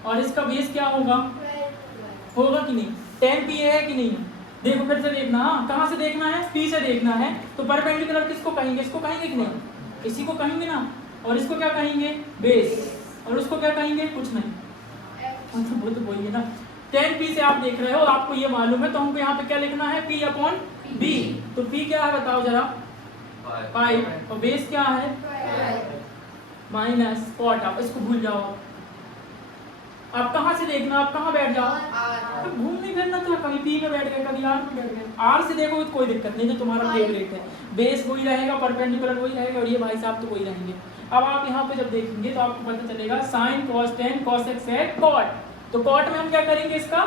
और इसका बेस क्या होगा, होगा कि नहीं, 10p है कि नहीं। देखो फिर से देखना, कहाँ से देखना है, p से देखना है, तो परपेंडिकुलर किसको कहेंगे, इसको कहेंगे कि नहीं, इसी को कहेंगे ना, और इसको क्या कहेंगे, बेस, और उसको क्या कहेंगे, कुछ नहीं, वो तो बोलिए ना। 10p से आप देख रहे हो, आपको ये मालूम है, तो हमको यहाँ पे क्या लिखना है, p अपॉन b। तो p क्या है बताओ जरा, 5, और बेस क्या है, माइनस कॉट। आप इसको भूल जाओ, आप कहाँ से देखना, आप कहाँ बैठ जाओ, तो घूमने फिरना तो कभी p में बैठ गए, कभी r में बैठ गए। r से देखो तो कोई दिक्कत नहीं, तो तुम्हारा फेवरेट है, बेस वही रहेगा, परपेंडिकुलर वही रहेगा, और ये भाई साहब तो वही रहेंगे। अब आप यहाँ पे जब देखेंगे तो आपको पता चलेगा sin cos 10 cos x है cot, तो cot में हम क्या करेंगे, इसका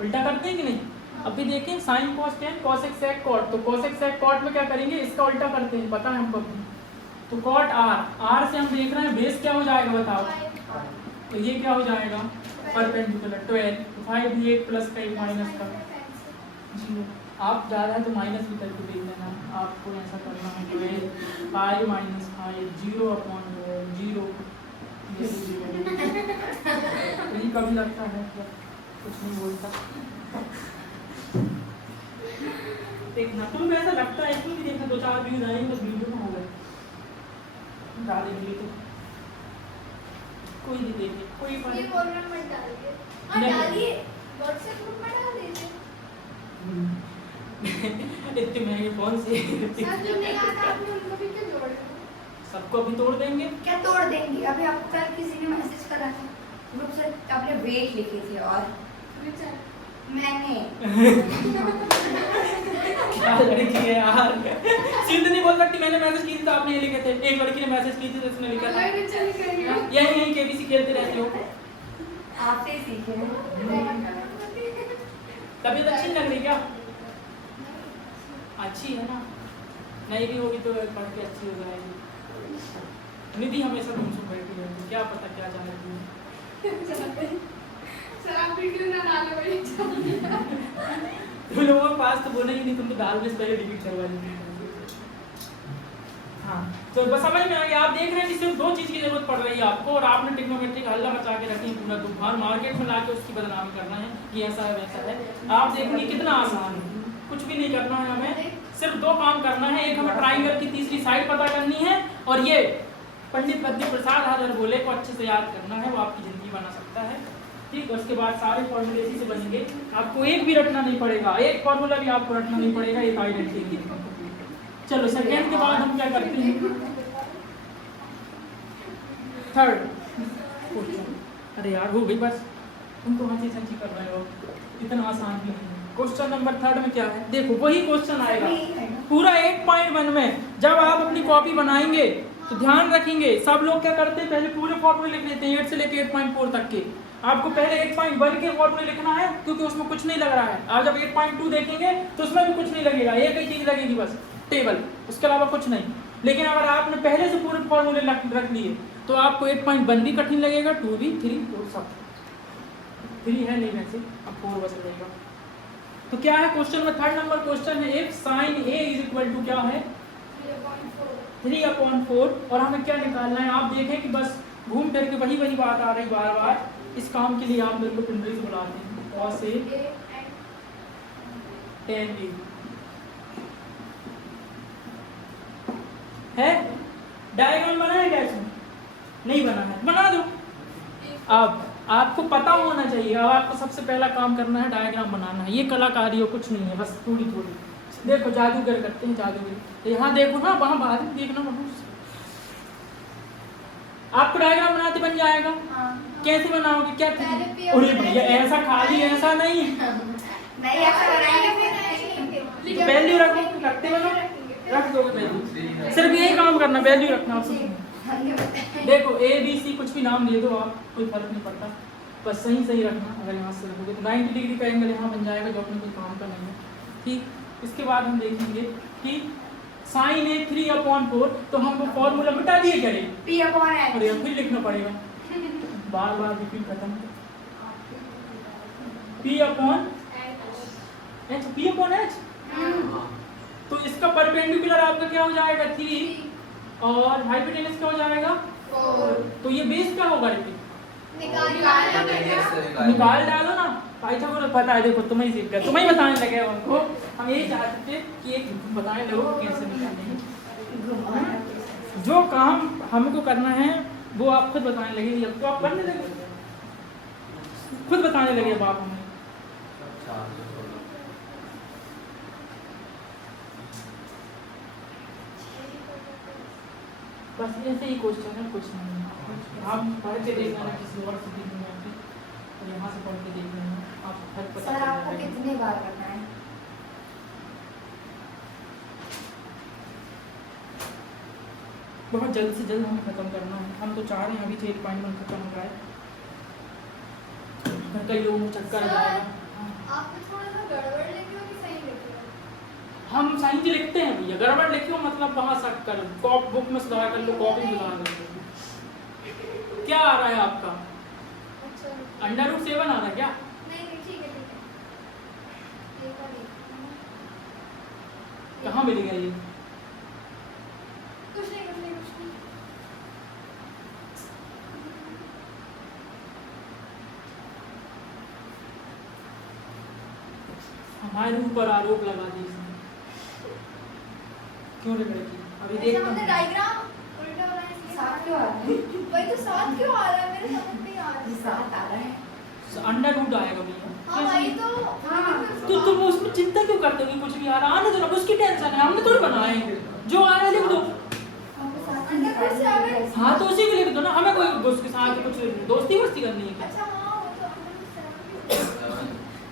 उल्टा करते हैं कि नहीं। अभी देखें sin cos 10 cos x है cot, तो cos x है cot में क्या करेंगे, इसका उल्टा करते हैं, पता है हमको। तो cot r, r से हम देख रहे हैं बेस क्या हो जाएगा बताओ, तो ये क्या हो जाएगा, परपेंडिकुलर 12, 5 भी 1 प्लस का 1 माइनस का 0। आप ज़्यादा है तो माइनस भी करके देख लेना, आपको ऐसा करना है 12 5 माइनस 5 0 अपॉन 0। यही कभी लगता है कुछ नहीं बोलता, देखना तुम ऐसा लगता है क्यों नहीं देखना, 2-4 व्यूज आएंगे तो वीडियो में हो गए डालेंगे तो कोई नहीं देखे, कोई बात ये बोल रहा मत डालिए, हां डालिए, व्हाट्सएप ग्रुप में डाल दीजिए। इतने महंगे फोन से सर जो नहीं आता आपने उनको भी क्यों जोड़ दिया, सबको अभी तोड़ देंगे, क्या तोड़ देंगे। अभी आपको कल किसी ने मैसेज करा था ग्रुप से, आपने वेट लिखी थी और मैंने क्या लड़की है यार, सीधे नहीं बोल सकती, मैंने मैसेज की थी तो आपने ये लिखे थे। एक लड़की ने मैसेज की थी तो उसने लिखा था यही केबीसी खेलते रहते हो, आपसे सीखे हैं। तबीयत अच्छी नहीं लग रही क्या, अच्छी है ना, नहीं भी होगी तो पढ़ के अच्छी हो जाएगी। निधि हमेशा तुमसे बैठी रहेगी, क्या पता क्या चाहती है। सर आप वीडियो ना डालो तुम लोगों के पास तो बोलेंगे नहीं, तुम तो डाल में पहले डिलीट करवा लेंगे। हाँ तो बस समझ में आ गया, आप देख रहे हैं कि सिर्फ 2 चीज़ की जरूरत पड़ रही है आपको, और आपने ट्रिग्नोमेट्री का हल्ला मचा के रखी पूरा तूफान, मार्केट में लाके उसकी बदनामी करना है कि ऐसा है वैसा है। आप देखेंगे कितना आसान है, कुछ भी नहीं करना है हमें, सिर्फ 2 काम करना है, एक हमें ट्राइंगल की तीसरी साइड पता करनी है, और ये पंडित बद्री प्रसाद हाजर बोले को अच्छे से याद करना है, वो आपकी ज़िंदगी बना सकता है। ठीक, उसके बाद सारे फॉर्मूले इसी से बनेंगे, आपको एक भी रटना नहीं पड़ेगा, एक फॉर्मूला भी आपको रटना नहीं पड़ेगा, एक आइडेंटिटी। चलो सेकेंड के बाद हम क्या करते हैं, थर्ड क्वेश्चन। अरे यार हो गई बस, तुम तो हंसी सच्ची कर रहे हो, इतना आसान भी नहीं है। क्वेश्चन नंबर 3 में क्या है, देखो वही क्वेश्चन आएगा पूरा 8.1 में। जब आप अपनी कॉपी बनाएंगे तो ध्यान रखेंगे, सब लोग क्या करते हैं पहले पूरे फॉर्मूले लिख लेते हैं 8 से लेकर 8.4 तक के। आपको पहले 8.1 के फॉर्मूले लिखना है, क्योंकि उसमें कुछ नहीं लग रहा है। आप जब 8.2 देखेंगे तो उसमें भी कुछ नहीं लगेगा, एक ही चीज़ लगेगी बस, टेबल, उसके अलावा कुछ नहीं। लेकिन अगर आपने पहले से पूरे फॉर्मूले रख लिए तो आपको 8.1 भी कठिन लगेगा, 2 भी, 3, 4 सब। 3 है नहीं वैसे, अब 4 बच रहेगा। तो क्या है क्वेश्चन में, थर्ड नंबर क्वेश्चन है, if sine A is equal to क्या है 3/4, और हमें क्या निकालना है। आप देखें कि बस घूम फिर के वही वही बात आ रही बार बार। इस काम के लिए आप मेरे को पिंडरी से बुलाते हैं, cos A tan B है। डायग्राम बना है क्या इसमें? नहीं बना है, बना दो। अब आपको पता होना चाहिए, अब आपको सबसे पहला काम करना है डायग्राम बनाना है। ये कलाकारी हो कुछ नहीं है, बस थोड़ी थोड़ी। देखो जादूगर करते हैं, जादूगर यहाँ देखो ना, वहाँ बाहर देखना, वहाँ आपको डायग्राम बनाते बन जाएगा। कैसे बनाओगे, क्या अरे भैया ऐसा खाली ऐसा नहीं, नहीं ऐसा बनाएंगे वैल्यू रखो, रखते बनो, रख दोगे वैल्यू। सिर्फ यही काम करना, वैल्यू रखना आप सबको। देखो ए बी सी कुछ भी नाम दे दो आप, कोई फर्क नहीं पड़ता, बस सही सही रखना। अगर यहाँ से रखोगे तो 90 डिग्री का एंगल यहाँ बन जाएगा, जो अपने कोई काम का नहीं है। ठीक, इसके बाद हम देखेंगे कि साइन ए 3/4, तो हम वो फॉर्मूला मिटा दिए क्या ये P/H। और ये फिर लिखना पड़ेगा, बार बार रिपीट खत्म। P/H, तो इसका परपेंडिकुलर आपका क्या हो जाएगा 3, और हाइपोटेनस क्या हो जाएगा 4। तो ये बेस क्या होगा, निकाल डालो ना। पाइथागोरस पता है, देखो तुम्हें ही सीख गया, तुम्हें ही बताने लगे उनको। हम यही चाहते थे कि एक बताने लगो कैसे निकालेंगे। जो काम हमको करना है वो आप खुद बताने लगे, जब तो आप करने लगे, खुद बताने लगे अब आप हमें। बस ऐसे ही क्वेश्चन है, कुछ नहीं। आप पढ़ के देख लेना किसी और से भी दुनिया की, और यहाँ से पढ़ के देख लेना, आप हर पता सर आपको कितने बार करना है? बहुत जल्द से जल्द हमें खत्म करना है। हम तो चाह रहे हैं अभी 8.1 खत्म हो जाए, कई लोगों को चक्कर आ जाएगा। आपने थोड़ा सा गड़बड़ लिखी हो कि सही लिखी हो? हम साइंस लिखते हैं भैया, गड़बड़ लिखी हो मतलब वहाँ शक कर, कॉप बुक में सुधार कर लो, कॉपी में सुधार कर लो। क्या आ रहा है आपका? अच्छा √7 आ रहा है क्या? नहीं नहीं ठीक है ठीक है, ये वाली कहाँ मिल गया ये? कुछ नहीं कुछ नहीं कुछ नहीं। हमारे ऊपर आरोप लगा दी इसने, क्यों रे लड़की? अभी अच्छा, देखता हमने हूँ। डायग्राम उल्टा बनाया इसलिए सात क्यों आ रहा है? वही तो साथ क्यों आ रहा है, मेरे समझ नहीं आ रहा। जी, सात आ रहा है। √2 आएगा भैया। हाँ वही तो। हाँ। तो तुम उसमें चिंता क्यों करते हो कि कुछ भी आ रहा? आने दो ना, उसकी टेंशन है, हमने थोड़ी बनाए, जो आ रहा है लिख दो। आपको सात ही अंदर फिर से आ गए? निकालना है। हाँ तो उसी को लिख दो ना, हमें कोई उसके साथ कुछ दोस्ती वोस्ती करनी है क्या? अच्छा हाँ वो तो हमने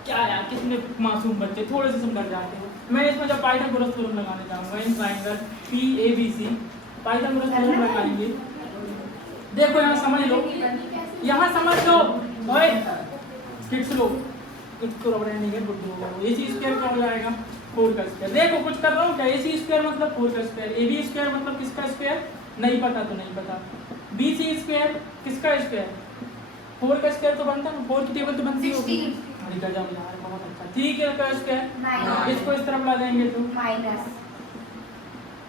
क्या यार, कितने मासूम बच्चे थोड़े से समझ जाते हो। मैं इसमें जब पाइथागोरस थ्योरम लगाने जाऊंगा, in triangle PABC Pythagoras theorem लगाएंगे। देखो यहाँ समझ लो, यहाँ समझ लो भाई, फिक्स लो, इसको रबड़ नहीं है, AC² क्या हो जाएगा 4 का स्क्वायर। देखो कुछ कर रहा हूँ क्या, AC² मतलब 4 का स्क्वायर, AB² मतलब किसका स्क्वायर नहीं पता तो नहीं पता, BC² किसका स्क्वायर 4 का स्क्वायर तो बनता है, 4 की टेबल तो बनती होगी। 16। अरे गजब यार, बहुत अच्छा। 3 का स्क्वायर 9। इसको इस तरफ ला देंगे तो माइनस।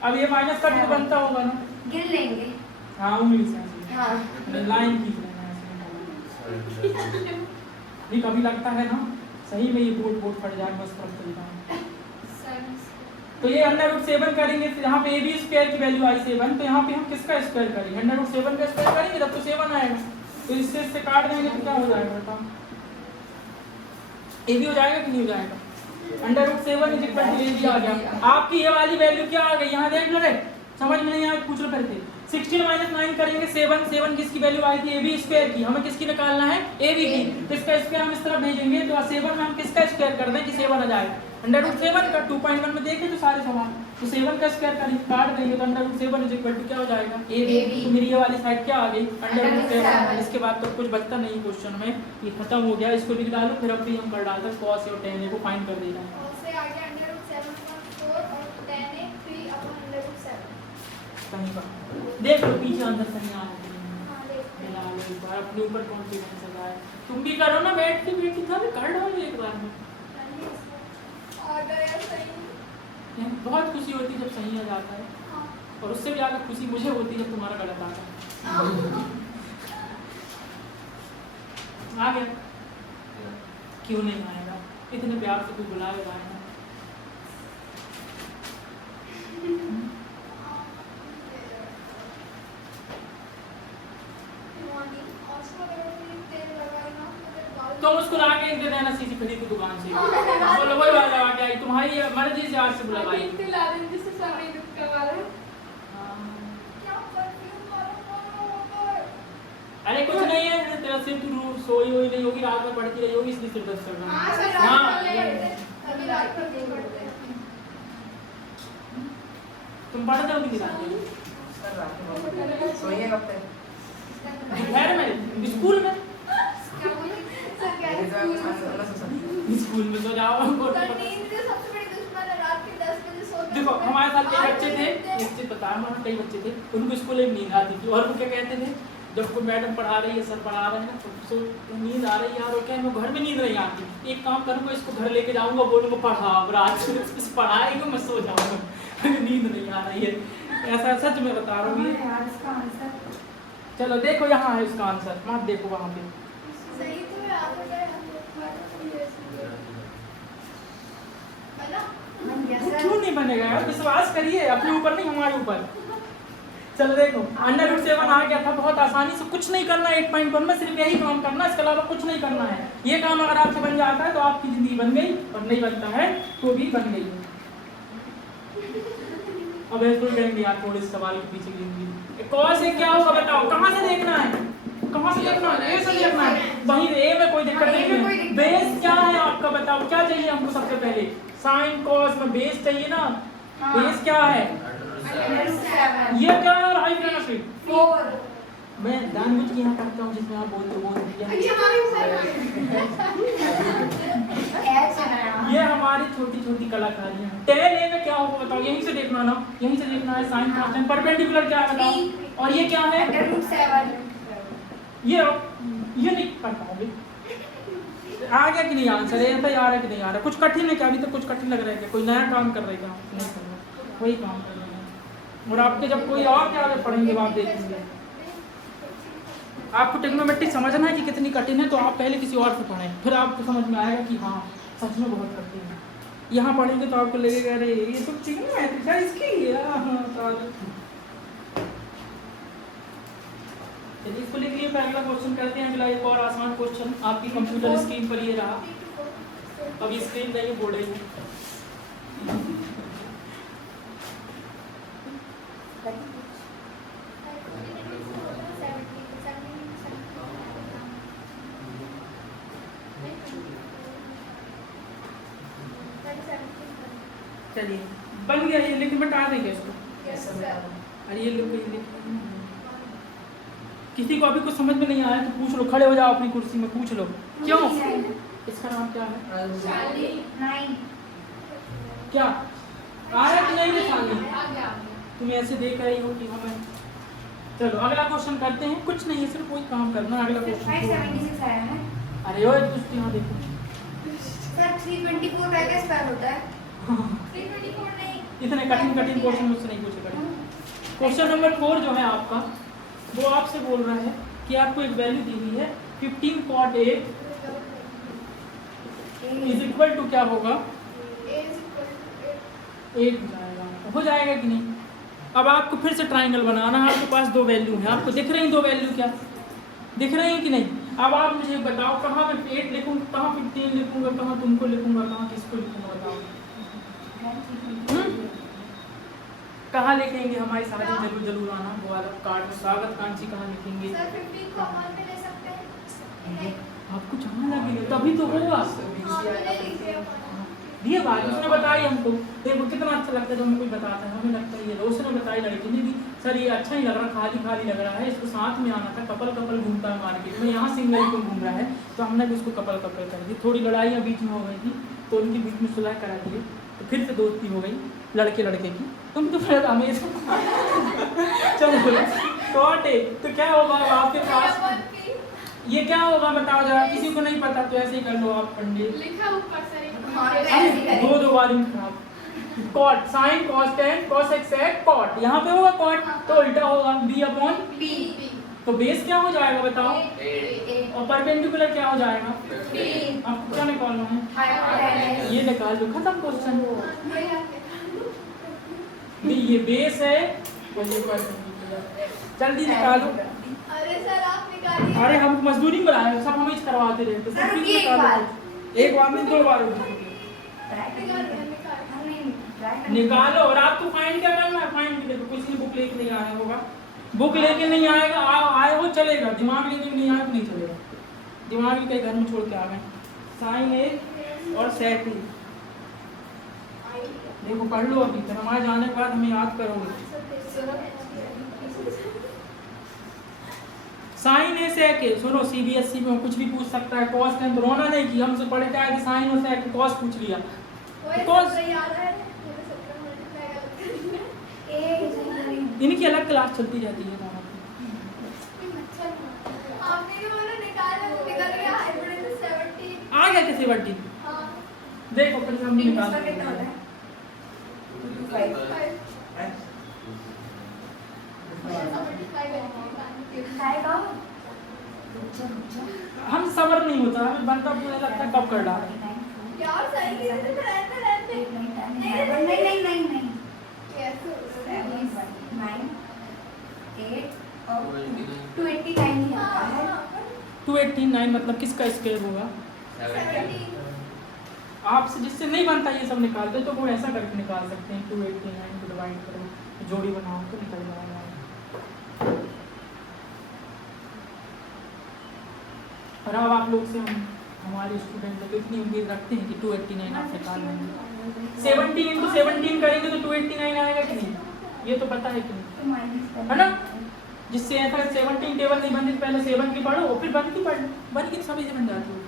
अब ये माइनस कट तो बनता होगा ना। गिन लेंगे। हाँ उम्मीद से हाँ। लाइन खींच लेना है। नहीं कभी लगता है ना सही में ये बोर्ड फट जाए, बस फट चलता है। तो ये √7 करेंगे, फिर यहाँ पे AB² की वैल्यू आई 7, तो यहाँ पे हम किसका स्क्वायर करेंगे, √7 का स्क्वायर करेंगे तब तो 7 आएगा। तो इससे काट देंगे तो क्या हो जाएगा बताओ, AB हो जाएगा कि नहीं हो जाएगा? √7 AB आ गया। आपकी ये वाली वैल्यू क्या आ गई, यहाँ देख लो रे, समझ में नहीं आया पूछ लो फिर से। 16 - 9 करेंगे 7 किसकी वैल्यू आई थी AB² की, हमें किसकी निकालना है AB की, तो इसका स्क्वायर हम इस तरफ भेजेंगे, तो 7 में हम किसका स्क्वायर कर दें कि 7 आ जाए। √7 का 2.1 में देखें तो सारे सवाल, तो 7 का स्क्वायर करेंगे, काट देंगे तो √7 क्या हो जाएगा AB। तो मेरी ये वाली साइड क्या आ गई √7। इसके बाद तो कुछ बचता नहीं क्वेश्चन में, ये खत्म हो गया, इसको लिख डालो, फिर अब भी हम कर डालते हैं cos A और tan A को फाइंड कर देना है। और से आगे √7/4 और tan A 3/√7। कहीं पर देख लो पीछे अंदर से नहीं आ रही हाँ देख मिला लो एक बार, अपने ऊपर कॉन्फिडेंस आ जाए। तुम भी करो ना, बैठ के था कर डालो एक बार में। बहुत खुशी होती है जब सही आ जाता है, और उससे भी ज़्यादा खुशी मुझे होती है जब तुम्हारा गलत आता है। आ गया? क्यों नहीं आएगा? इतने प्यार से तू बुलाएगा आएगा। तो उसको ला के दे देना सीसी खड़ी की दुकान से। बोलो वही वाला लगा के आई, तुम्हारी मर्जी से आज से बुलवाई। अरे कुछ नहीं है, तेरा सिर तू सोई हुई नहीं होगी, रात में पढ़ती रही होगी, इसलिए सिर दर्द कर रहा है। तुम पढ़ते हो कि नहीं घर में, स्कूल में? स्कूल में सो जाओ। देखो हमारे साथ कई बच्चे थे, एक चीज बता, हमारे कई बच्चे थे, उनको स्कूल में नींद आती थी, और वो क्या कहते थे, जब कोई मैडम पढ़ा रही है, सर पढ़ा रहे हैं, तो नींद आ रही है यार, और क्या मैं घर में नींद नहीं आती, एक काम करूँगा, इसको घर लेके जाऊँगा, बोलूँगा पढ़ाओ, रात इस पढ़ाएगा, मैं सो जाऊँगा, नींद नहीं आ रही है। ऐसा सच में बता रहा हूँ। चलो देखो यहाँ है इसका आंसर, मत देखो वहाँ पे। क्यों नहीं बनेगा यार, विश्वास करिए अपने ऊपर नहीं, हमारे ऊपर। चलो देखो, √7 आ गया था बहुत आसानी से, कुछ नहीं करना 8.1 में, सिर्फ यही काम करना, इसके अलावा कुछ नहीं करना है। ये काम अगर आपसे बन जाता है तो आपकी जिंदगी बन गई, और नहीं बनता है तो भी बन गई। अब ऐसे करेंगे यार थोड़े सवाल के पीछे की जिंदगी। कौन से क्या होगा बताओ, कहाँ से देखना है, कहाँ से देखना है? ए से देखना है, वहीं ए में कोई दिक्कत नहीं है। बेस क्या है आपका बताओ, क्या चाहिए हमको सबसे पहले? साइन कॉस में बेस चाहिए ना। बेस क्या है? ये क्या है? हाइपोटेन्यूज 4। मैं जानबूझ के यहाँ करता हूँ जिसमें आप बोलते हो ये हमारी छोटी छोटी कलाकारियाँ। टेन ए में क्या होगा बताओ, यहीं से देखना ना, यहीं से देखना है। साइन कांस्टेंट परपेंडिकुलर क्या है बताओ, और ये क्या है? ये नहीं कर पाओगे। आ गया कि नहीं आंसर? ये तो आ रहा है कि नहीं आ रहा? कुछ कठिन है क्या? अभी तक कुछ कठिन लग रहा है क्या? कोई नया काम कर रहे हैं? नहीं कर रहा, वही काम कर रहे हैं। और आपके जब कोई और क्या पढ़ेंगे आप देखेंगे। आपको ट्रिग्नोमेट्री समझना है कि कितनी कठिन है, तो आप पहले किसी और से पढ़ें, फिर आपको समझ में आएगा कि हाँ सच में बहुत कठिन है। यहाँ पढ़ेंगे तो आपको लगेगा अरे ये तो ट्रिग्नोमेट्री क्या इसकी। चलिए इसको लिख लिए, अगला क्वेश्चन करते हैं। अगला एक और आसान क्वेश्चन आपकी कंप्यूटर स्क्रीन पर ये रहा। अब ये स्क्रीन नहीं बोर्ड है। चलिए बन गया ये, लेकिन बता देंगे इसको। अरे ये लोग किसी को अभी कुछ समझ में नहीं आया तो पूछ लो, खड़े हो जाओ अपनी कुर्सी में, पूछ लो। क्यों? इसका नाम क्या है? क्या आ रहा कि नहीं? तुम ऐसे देख रही हो कि हमें। चलो अगला क्वेश्चन करते हैं। कुछ नहीं है, सिर्फ कोई काम करना है। अगला क्वेश्चन अरे ओ दोस्त यहाँ देखो सर 324 का क्या स्क्वायर होता है? 324 नहीं, इतने कठिन क्वेश्चन मुझसे नहीं पूछे करें। क्वेश्चन नंबर 4 जो है आपका, वो आपसे बोल रहा है कि आपको एक वैल्यू दी हुई है 15 cot A is equal to क्या होगा? 8 हो जाएगा कि नहीं? अब आपको फिर से ट्राइंगल बनाना है। आपके पास दो वैल्यू है, आपको दिख रही दो वैल्यू, क्या दिख रही है कि नहीं? अब आप मुझे बताओ कहाँ मैं 8 लिखूँगा, कहाँ 15 लिखूँगा, कहाँ तुमको लिखूँगा, कहाँ किसको लिखूँगा बताओ। कहाँ लिखेंगे? हमारी शादी जरूर जरूर आना, वो वाला कार्ड में स्वागत कांची कहाँ लिखेंगे? सर 15 को अमल में ले सकते हैं। आपको जहाँ लगेगा तभी तो होगा। ये बात उसने बताई हमको, देखो कितना अच्छा लगता है जब हमें कोई बताता है, हमें लगता है ये उसने बताई लड़की ने भी, सर ये अच्छा नहीं लग रहा, खाली खाली लग रहा है, इसको साथ में आना था, कपल कपल घूमता है मार्केट में, यहाँ सिंगल क्यों घूम रहा है? तो हमने भी उसको कपल कपल कर दी। थोड़ी लड़ाइयाँ बीच में हो गई थी तो उनके बीच में सुलह करा दिए, तो फिर से दोस्ती हो गई लड़के लड़के की। तुम तो फिर हमेशा चलो तो क्या होगा आपके पास? ये क्या होगा बताओ जरा, किसी को नहीं पता तो ऐसे ही कर लो आप पंडित। लिखा ऊपर से हाँ, एक ऐसे ही करें। दो बार ही खराब। Cot sine cos tan cos X है कॉट, यहाँ पे होगा कॉट तो उल्टा होगा बी अपॉन, बी तो बेस क्या हो जाएगा बताओ, ए और परपेंडिकुलर क्या हो जाएगा, बी आपको क्या निकालना है, हाइपोटेनस ये निकाल दो, खत्म क्वेश्चन। ये बेस है और ये परपेंडिकुलर, जल्दी निकालो। अरे सर आप निकालिए। अरे हम मजदूरी में आए सब हम ही करवाते रहते सर, सब एक बार। एक बार में 2 बार निकालो। और आपको फाइन क्या करना है, फाइन भी देखो कुछ नहीं, बुक लेके नहीं आया होगा, बुक लेके नहीं आएगा, आए हो चलेगा, दिमाग लेके नहीं आए तो नहीं चलेगा, दिमाग भी कहीं घर में छोड़ के आ गए। साइन ए और सेक ए देखो पढ़ लो, अभी तक हमारे जाने के बाद हमें याद करोगे। साइन ए सेक ए, सुनो सीबीएसई में कुछ भी पूछ सकता है, कॉस टेन तो रोना नहीं कि हमसे पढ़े क्या है कि साइन और सेक कॉस पूछ लिया, कॉस इनकी अलग क्लास चलती रहती है। आ गया किसी बड्डी, देखो फिर हम भी निकाल कितना होता है 25 हम सबर नहीं होता, हमें बनता पूरा लगता है कब कर डाले। नहीं 289 ही आता है 289 मतलब किसका स्क्वायर होगा, आपसे जिससे नहीं बनता ये सब निकालते तो वो ऐसा करके निकाल सकते हैं, 289 को डिवाइड करो, जोड़ी बनाओ तो निकल जाएगा। और अब आप लोग से हम हमारे स्टूडेंट लोग इतनी उम्मीद रखते हैं कि 289 आप निकाल लेंगे, 70 into 17 करेंगे तो 289 आएगा कि नहीं, ये तो पता है कि नहीं, है ना। जिससे ऐसा 17 टेबल नहीं बनती पहले 7 की पढ़ो फिर बन की पढ़, बन की सभी से बन जाती है।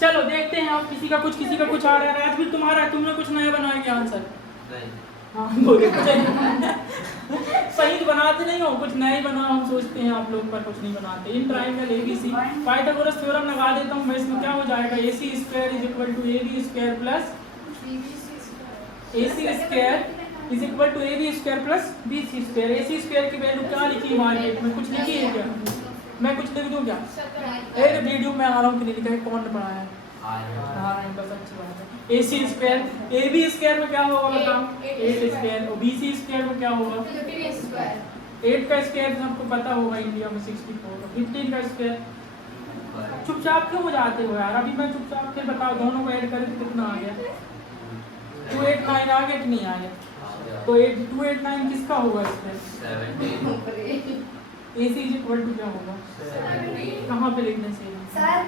चलो देखते हैं आप, किसी का कुछ आ रहा है, राजवीर तुम्हारा, तुमने कुछ नया बनाया क्या आंसर, हाँ बोले सही बनाते नहीं हो, कुछ नया ही बनाओ, हम सोचते हैं आप लोग पर कुछ नहीं बनाते। In triangle ABC Pythagoras theorem लगा देता हूँ मैं, इसमें क्या हो जाएगा, AC square is equal to AB square plus AC square is equal to AB square plus BC square. AC square की वैल्यू क्या लिखी मार्केट में, कुछ लिखी है क्या, मैं कुछ लिख दूँ क्या, एक वीडियो में आ रहा हूँ कि नहीं लिखा है, कौन पढ़ाया है, हाँ बस अच्छी बात है। AC स्क्वायर AB स्क्वायर में क्या होगा बताओ, 8 स्क्वायर, और BC स्क्वायर में क्या होगा 8 का स्क्वायर सबको पता होगा इंडिया में 64, 15 का स्क्वायर। चुपचाप क्यों हो जाते हो यार, अभी मैं चुपचाप फिर बताओ दोनों को ऐड करें तो कितना आ गया, 289 आ गया कि नहीं आ गया, तो 289 किसका होगा इसमें, AC इज इक्वल टू क्या होगा, कहाँ पे लिखने से सर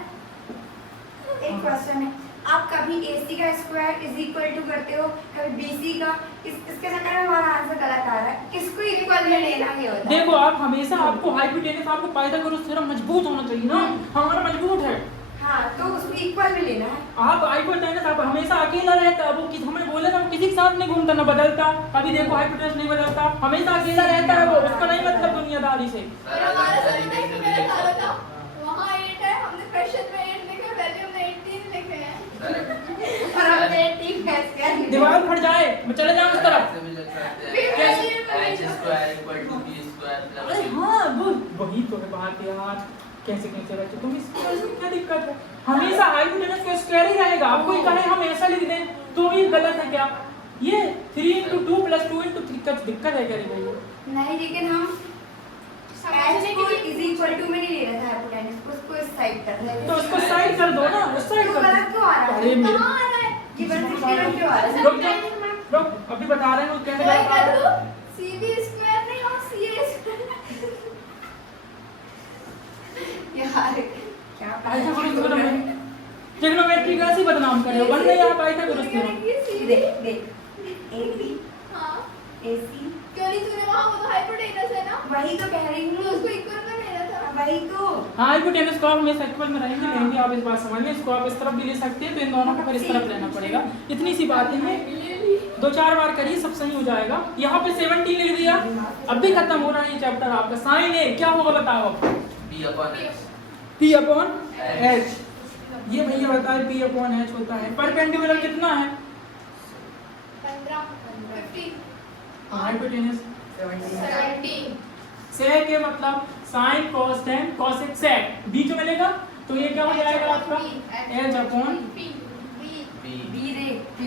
एक क्वेश्चन है, आप कभी AC का स्क्वायर इज इक्वल टू करते हो, कभी BC का, इसके चक्कर में हमारा आंसर गलत आ रहा है, किसको इक्वल में लेना ही होता है। देखो आप हमेशा आपको हाइपोटेनस, आपको पाइथागोरस थ्योरम मजबूत होना चाहिए ना, हमारा मजबूत है, हाँ तो उसको इक्वल में लेना है। आप हाइपोटेनस आप हमेशा अकेला रहता है, वो हमें बोले ना वो किसी के साथ नहीं घूमता ना बदलता, अभी देखो हाइपोटेनस नहीं बदलता, हमेशा अकेला रहता है वो, उसका नहीं मतलब दुनियादारी से। वहाँ 8 है, हमने क्वेश्चन में 8 लिखे, वैल्यू में 18 लिखे हैं। और हमने 18 का स्क्वायर दीवार फट जाए, मैं चले जाऊँ उस तरफ। अरे हाँ वही तो है बात यार, कैसे कैसे बच्चे तुम इसमें क्या दिक्कत है, हमेशा हाइपोटेनस का स्क्वायर ही रहेगा, आप कोई कहे हम ऐसा लिख दें तो भी गलत है क्या, ये 3 into 2 plus 2 into 3 का दिक्कत है क्या भाई, नहीं लेकिन हम h को इज इक्वल टू में नहीं ले रहे थे हाइपोटेनस को, उसको इस साइड कर रहे थे, तो उसको साइड कर दो ना, उस साइड कर गलत क्यों आ रहा है, अरे मेरे कहाँ आ रहा है? ये 167 क्यों आ रहा है। रुक जाओ, रुक अभी बता रहे हैं वो कैसे वही गलत आ कर रहा दो, है। CB स्क्वायर नहीं और CA स्क्वायर। यार क्या पाइथागोरस थ्योरम ट्रिग्नोमेट्री का ऐसे बदनाम कर रहे हो, बन नहीं आप पाइथागोरस थ्योरम। देख देख AB हाँ, AC क्यों नहीं तूने वहाँ, वो तो हाइपोटेनस है ना, वही तो कह रही तो हूँ, उसको इक्वल में लेना था। वही तो हाँ हाइपोटेनस को आप हमेशा इक्वल में रहेंगे, आप इस बात समझ लें, इसको आप इस तरफ भी ले सकते हैं तो इन दोनों को फिर इस तरफ लेना पड़ेगा, इतनी सी बात है। 2-4 बार करिए, सब सही हो जाएगा। यहाँ पे 17 लिख दिया, अब भी खत्म हो रहा है ये चैप्टर आपका। साइन ए क्या होगा बताओ? P upon H। ये भैया बताए P अपॉन H होता है। परपेंडिकुलर कितना है? 15 50 हाइपोटेनस 17 17 सेक के मतलब sine cos tan cosec sec बीच में मिलेगा, तो ये क्या हो जाएगा आपका? H अपॉन बी बी रे बी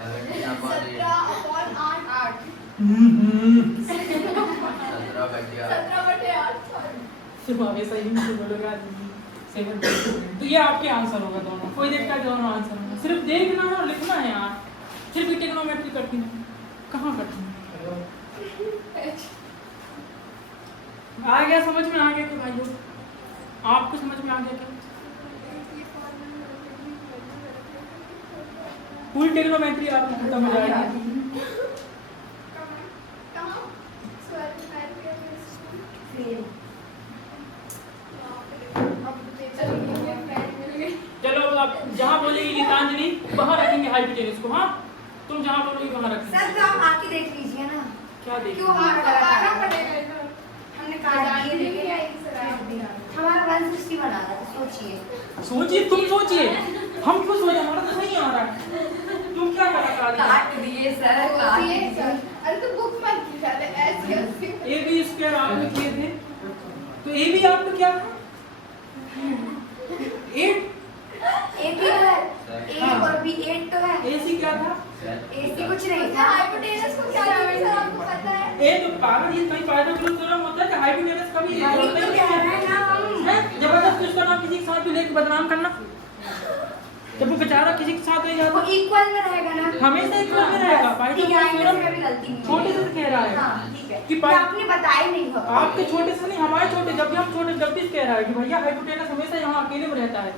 17 अपॉन 8 सिर्फ हमेशा ही नहीं बोलेगा 7। तो ये आपके आंसर होगा दोनों, कोई देखता है दोनों आंसर होगा। सिर्फ देखना और लिखना है यार। सिर्फ भी टेक्नोमेट्री कठिन है, कहाँ कठिन है? आ गया समझ में? आ गया कि भाइयों आपको समझ में आ गया क्या? पूरी टेक्नोमेट्री आपको खत्म हो जाएगी। चलो अब आप जहाँ बोलेगी गीतांजलि वहाँ रखेंगे हाइपोटेनस को। हाँ तुम जहाँ बोलोगी वहाँ रखेंगे। सर तो आप आके देख लीजिए ना, क्या देखिए? क्यों हमारा गला काटा? हमने काट दिए, हमारा 160 बना रहा था, सोचिए। सोचिए, तुम सोचिए, हम क्यों सोचे? हमारा तो नहीं आ रहा है। तुम क्या कलाकार काट दिए सर, काट दिए। अरे तो बुक मत की जाते ऐसे ए बी स्क्वायर आपने किए थे, तो ए बी आपका क्या था? 8। एक ही तो है, एक और भी 8 तो है। ए सी क्या था? AC कुछ नहीं था। हाइपोटेनस को क्या कहते हैं आपको पता है? ए तो पागल, ये कहीं पाइथागोरस थ्योरम होता है कि हाइपोटेनस कभी एक वही होता तो ही कह नहीं रहे हैं ना हम। है। जबरदस्ती उसका नाम किसी के साथ भी लेके बदनाम करना, जब वो बेचारा किसी के साथ रह वो जाता इक्वल में रहेगा ना, हमेशा इक्वल में रहेगा। ठीक है, पाइथागोरस आगे थ्योरम से कभी गलती नहीं छोटे से कह रहा है हाँ ठीक है, कि कि पाइ- आपने बताया नहीं हो। आपके छोटे से नहीं, हमारे छोटे, जब भी हम छोटे जब भी कह रहा है कि भैया हाइपोटेनस हमेशा यहाँ अकेले में रहता है,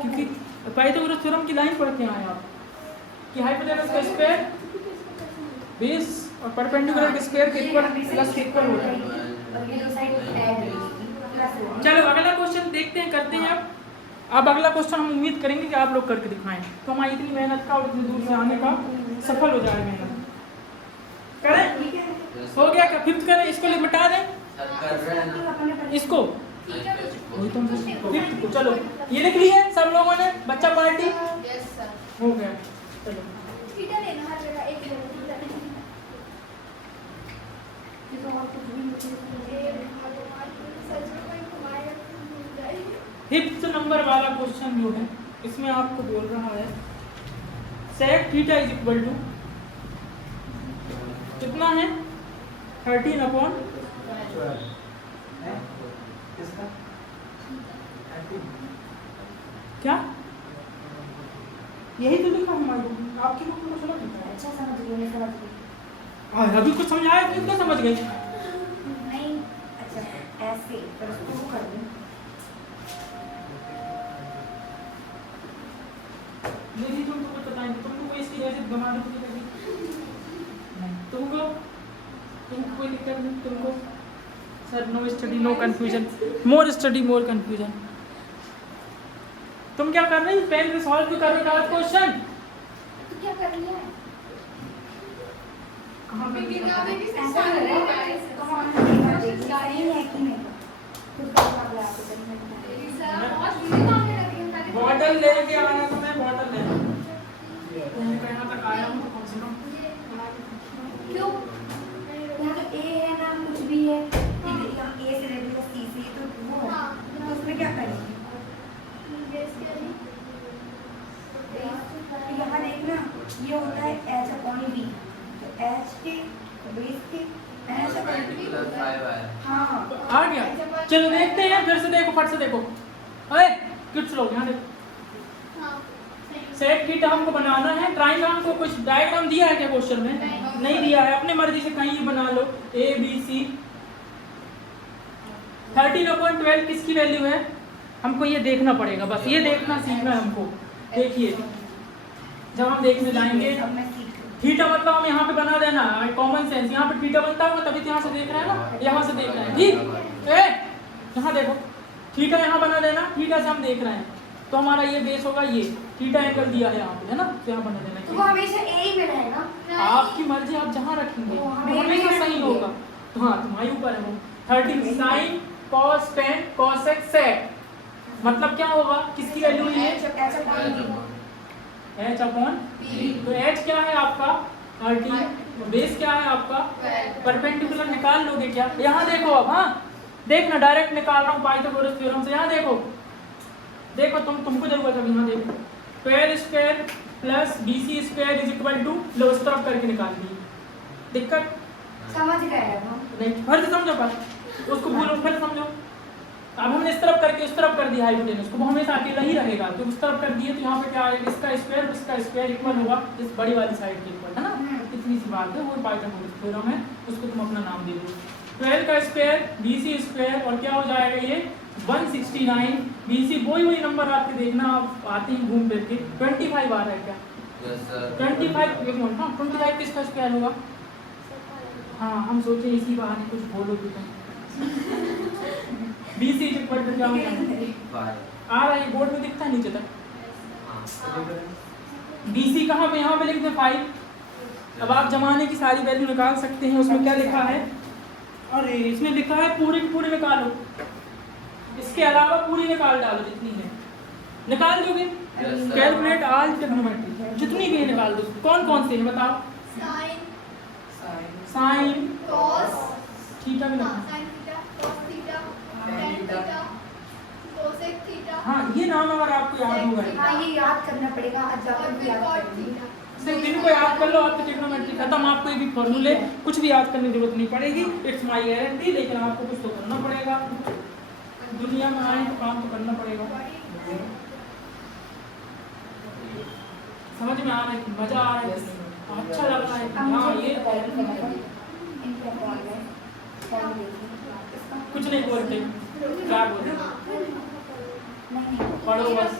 क्योंकि पाइथागोरस थ्योरम की लाइन पढ़ के आए आप कि हाइपोटेनस का स्क्वायर बेस और परपेंडिकुलर के स्क्वायर के इक्वल प्लस के इक्वल होता है। और ये दो साइड ऐड प्लस होगी। चलो अगला क्वेश्चन देखते हैं, करते हैं। अब अगला क्वेश्चन हम उम्मीद करेंगे कि आप लोग करके दिखाएं, तो हमारी इतनी मेहनत का और इतनी दूर से आने का सफल हो जाए मेहनत। करें? ठीक है, हो गया क्या? 5th करें, इसको मिटा दें इसको। वही तो हम 5th को, चलो ये लिख लिए सब लोगों ने, बच्चा पार्टी यस सर हो गया। चलो थीटा लेना हर जगह एक थीटा ये तो और कुछ भी नहीं है। सच में कोई घुमाएगा तो भूल जाएगी 5th नंबर वाला क्वेश्चन जो है इसमें आपको बोल रहा है sec theta is equal to कितना है? 13 अपॉन किसका? क्या? यही तो लिखा हमारे बुक में, आपकी बुक में कुछ अलग लिखा है। अच्छा समझ गई, मैं समझ गई। हाँ अभी कुछ समझाया तो इतना समझ गए। नहीं अच्छा ऐसे पर उसको वो कर दूं। नहीं तुमको कुछ बताएंगे, तुमको कोई इसकी वजह से घुमा दो नहीं, तुमको कोई दिक्कत नहीं। तुमको sir no study no confusion, more study more confusion. तुम क्या कर रही हो? पेन से सॉल्व भी कर रहे हो क्वेश्चन। तो क्या कर लिया है कहाँ पे बिना में किसी ऐसा से लग रहा है गाइस कहाँ नहीं है कि नहीं खुद का काम लगा के करना है। सर बहुत बुरी काम है लगी मैंने बॉटल लेके आया था मैं, बॉटल ले यहाँ तक आया हूँ तो कम से कम। क्यों यहाँ तो ए है ना कुछ भी है, यहाँ ए से लेकर सी से तो वो हाँ तो उसमें क्या करेंगे? बेस के लिए तो यहाँ देखना ये होता है एच अपॉन बी, तो एच के बेस के एच अपॉन हाँ आ गया। चलो देखते हैं फिर से, देखो फट से देखो। अरे किड्स लोग यहाँ देखो, हाँ सेट की टर्म को बनाना है। ट्राइंगल को कुछ डायग्राम दिया है क्या क्वेश्चन में? नहीं दिया है, अपने मर्जी से कहीं भी बना लो। ए बी सी 13/12 किसकी वैल्यू है? हमको ये देखना पड़ेगा, बस ये देखना सीखना है हमको। देखिए जब हम देखने जाएंगे अब मैं सीख रही थीटा मतलब हम यहाँ पे बना देना, कॉमन सेंस। यहाँ पे थीटा बनता होगा तभी तो यहाँ से देख रहे हैं ना, यहाँ से देख रहे हैं। ठीक ए यहाँ देखो थीटा यहाँ बना देना, थीटा से हम देख रहे हैं। तो हमारा ये बेस होगा ये थीटा एंगल दिया है यहाँ पे, है ना, तो यहाँ बना देना तो वो हमेशा ए ही में रहेगा। आपकी मर्जी, आप जहाँ रखेंगे वो वो हमें हमेशा नहीं सही रखेंगे। होगा। तो हाँ, तुम्हारे ऊपर है वो 13 sin cos tan cos x sec, मतलब क्या होगा, किसकी वैल्यू है ये, h अपॉन तो h क्या है आपका 13, बेस क्या है आपका, परपेंडिकुलर निकाल लोगे क्या, यहाँ देखो अब, हाँ देखना, डायरेक्ट निकाल रहा हूँ पाइथागोरस थ्योरम से, यहाँ देखो देखो तुमको जरूरत है, यहाँ देखो, 12 square plus BC square is equal to, लो इस तरफ करके निकाल दी, दिक्कत समझ गए हम। नहीं, फिर से समझो बात, उसको भूलो, फिर समझो। अब हमने इस तरफ करके उस तरफ कर दिया हाइपोटेनस को, वो हमेशा अकेला ही रहेगा, तो उस तरफ कर दिए तो यहाँ पे क्या आएगा, इसका स्क्वायर इक्वल होगा इस बड़ी वाली साइड के इक्वल, है ना, इतनी सी बात है, वो पाइथागोरस थ्योरम है, उसको तुम अपना नाम दे दो। 12 का स्क्वायर BC स्क्वायर और क्या हो जाएगा ये 169, BC वही नंबर आपके देखना, आप आते ही घूम फिर के 25 आ रहा है क्या, 25 एक मिनट, हाँ 25 किसका स्क्वायर होगा, हाँ हम सोचे इसी बहाने कुछ बोलो भी तुम। BC इक्वल टू क्या होगा, आ रहा है बोर्ड में दिखता है नीचे तक, BC कहाँ पे, यहाँ पे लिख दे 5। अब आप जमाने की सारी वैल्यू निकाल सकते हैं, उसमें क्या लिखा है, अरे इसमें लिखा है पूरे की पूरे निकालो, इसके अलावा पूरी निकाल डालो जितनी है, निकाल दोगे, कैलकुलेट ऑल ट्रिग्नोमेट्री, जितनी भी है निकाल दो, कौन कौन से हैं बताओ, साइन cos थीटा भी हाँ लिखना, sin theta cos theta tan theta cosec theta हाँ ये नाम अगर आपको याद होगा, हाँ ये याद करना पड़ेगा, आज और जाकर भी फिर याद cot करेंगे। थीटा। सिर्फ इनको याद कर लो, आपकी ट्रिग्नोमेट्री खत्म, आपको ये भी फॉर्मूले कुछ भी याद करने की जरूरत नहीं पड़ेगी, इट्स माय गारंटी, लेकिन आपको कुछ तो करना पड़ेगा, दुनिया में आए तो काम तो करना पड़ेगा, समझ में आ रहा है, मजा आ रहा है, अच्छा लग रहा है, हाँ ये कुछ नहीं बोलते, क्या बोलते, पढ़ो बस,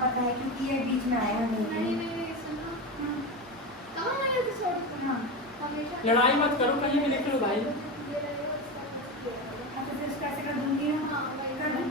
पता है क्योंकि ये बीच में आया नहीं। लड़ाई मत करो, कहीं भी लिख लो भाई, तो फिर कैसे कर दूंगी ना, कर दूं।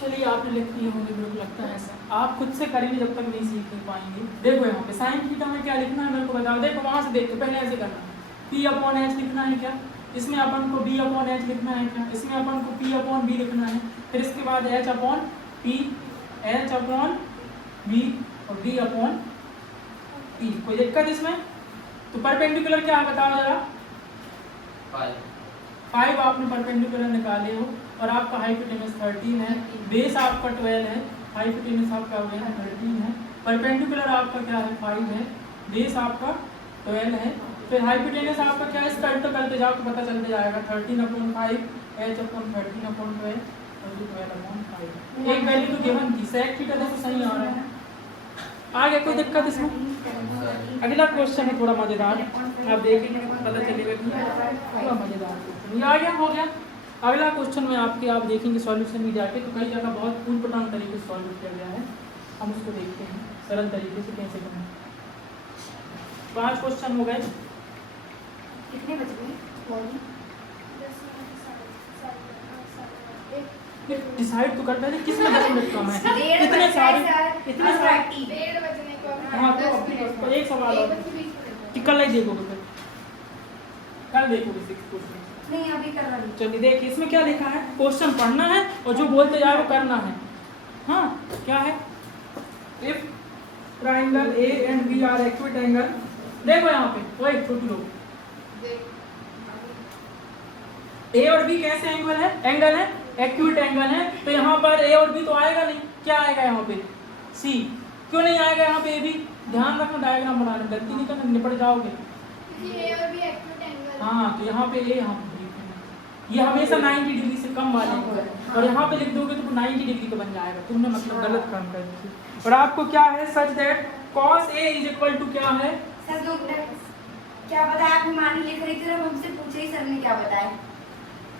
चलिए आपने लिख दिए होंगे, मेरे को लगता है ऐसा, आप खुद से करेंगे जब तक नहीं सीख नहीं पाएंगे। देखो यहाँ पे साइन थीटा में क्या लिखना है मेरे को बताओ, देखो वहाँ से देखो, पहले ऐसे करना, P अपॉन एच लिखना है क्या, इसमें अपन को B अपॉन एच लिखना है क्या, इसमें अपन को P अपॉन बी लिखना है, फिर इसके बाद H upon P, H upon B और B अपॉन P, कोई दिक्कत इसमें। तो परपेंडिकुलर क्या है बताओ जरा, 5 आपने परपेंडिकुलर निकाले हो, और आपका हाइपोटेनस 13 है, बेस आपका 12 है, हाइपोटेनस आपका 13 है, परपेंडिकुलर आपका क्या है 5 है, बेस आपका 12 है, फिर हाइपोटेनस आपका क्या है, इसका अल्टर करते जाओ तो पता चलते जाएगा 13/5, H अपॉन 13/12 और 12/5। एक वैल्यू तो गिवन थी, सेक थीटा देखो सही आ रहा है, आ गया, कोई दिक्कत इसमें। अगला क्वेश्चन है थोड़ा मजेदार, आप देखेंगे पता चलेगा कि थोड़ा मजेदार क्वेश्चन ये आ गया, हो गया। अगला क्वेश्चन में आपके आप देखेंगे सॉल्यूशन में जाके, तो कई जगह बहुत पूर्व तरीके से सॉल्व किया गया है, हम उसको देखते हैं। सरल तरीके से कैसे करना। 5 क्वेश्चन हो गए। कितने बज गए? डिसाइड तो करना है किसमें 10 मिनट कम है। डेढ़ इतने बज सारे गए सर। इतने सारे 1:30 बजने को अभी हाँ तो 10 अभी मिनट। तो एक सवाल और कि कल ही देखोगे फिर कल देखोगे 6 क्वेश्चन। नहीं अभी कर रही। चलिए देखिए इसमें क्या लिखा है, क्वेश्चन पढ़ना है और जो बोलते जाए वो करना है। हाँ क्या है, if triangle A and B are acute angle, देखो यहाँ पे वही छोटी लोग ए और बी कैसे एंगल है एक्यूट एंगल है, तो यहाँ पर ए और बी तो आएगा नहीं, क्या आएगा यहाँ पे सी। क्यों नहीं आएगा यहाँ पे ए बी, ध्यान रखना डायग्राम बनाने में गलती नहीं करना, निपट जाओगे। क्योंकि ए और बी एक्यूट एंगल। हाँ तो यहाँ पे ए यहाँ पे ये हमेशा 90 डिग्री से कम वाले हैं और यहाँ पे लिख दोगे तो 90 डिग्री का बन जाएगा, तुमने मतलब गलत काम कर दिया। और आपको क्या है such that cos A is equal to क्या है, सर 2 मिनट क्या बताया? आप हिमानी लिख रही थी और हमसे पूछे ही सर ने क्या बताया।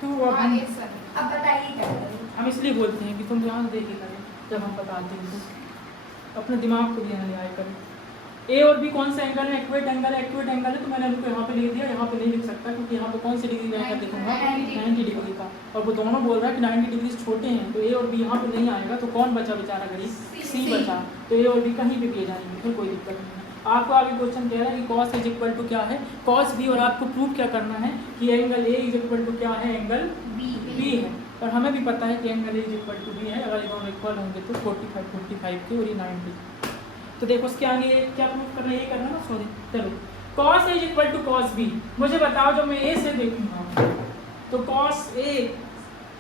तो अब बताइए क्या करें? हम इसलिए बोलते हैं कि तुम ध्यान दे के करें, जब हम बताते हैं तो अपने दिमाग को भी यहाँ ले आए करें। ए और बी कौन सा एंगल है, एक्यूट एंगल है, एक्यूट एंगल है तो मैंने उनको यहाँ पे लिख दिया, यहाँ पे नहीं लिख सकता क्योंकि यहाँ पे कौन सी डिग्री का एंगल देखूंगा 90 डिग्री का, और वो दोनों बोल रहा है कि 90 डिग्री से छोटे हैं, तो ए और बी यहाँ पे नहीं आएगा, तो कौन बचा बेचारा गरीब, सी बचा, तो ए और बी कहीं भी जाएंगे, फिर कोई दिक्कत नहीं है। आपको आगे क्वेश्चन कह रहा है कि cos इज इक्वल टू क्या है, cos b, और आपको प्रूव क्या करना है कि angle A is equal to क्या है, एंगल बी है, और हमें भी पता है कि angle A is equal to B है, अगर दोनों इक्वल होंगे तो 45 के और ये 90। तो देखो उसके आगे क्या प्रूव करना है, ये करना ना, सॉरी चलो cos A is equal to cos B। मुझे बताओ जब मैं A से देखूंगा तो cos A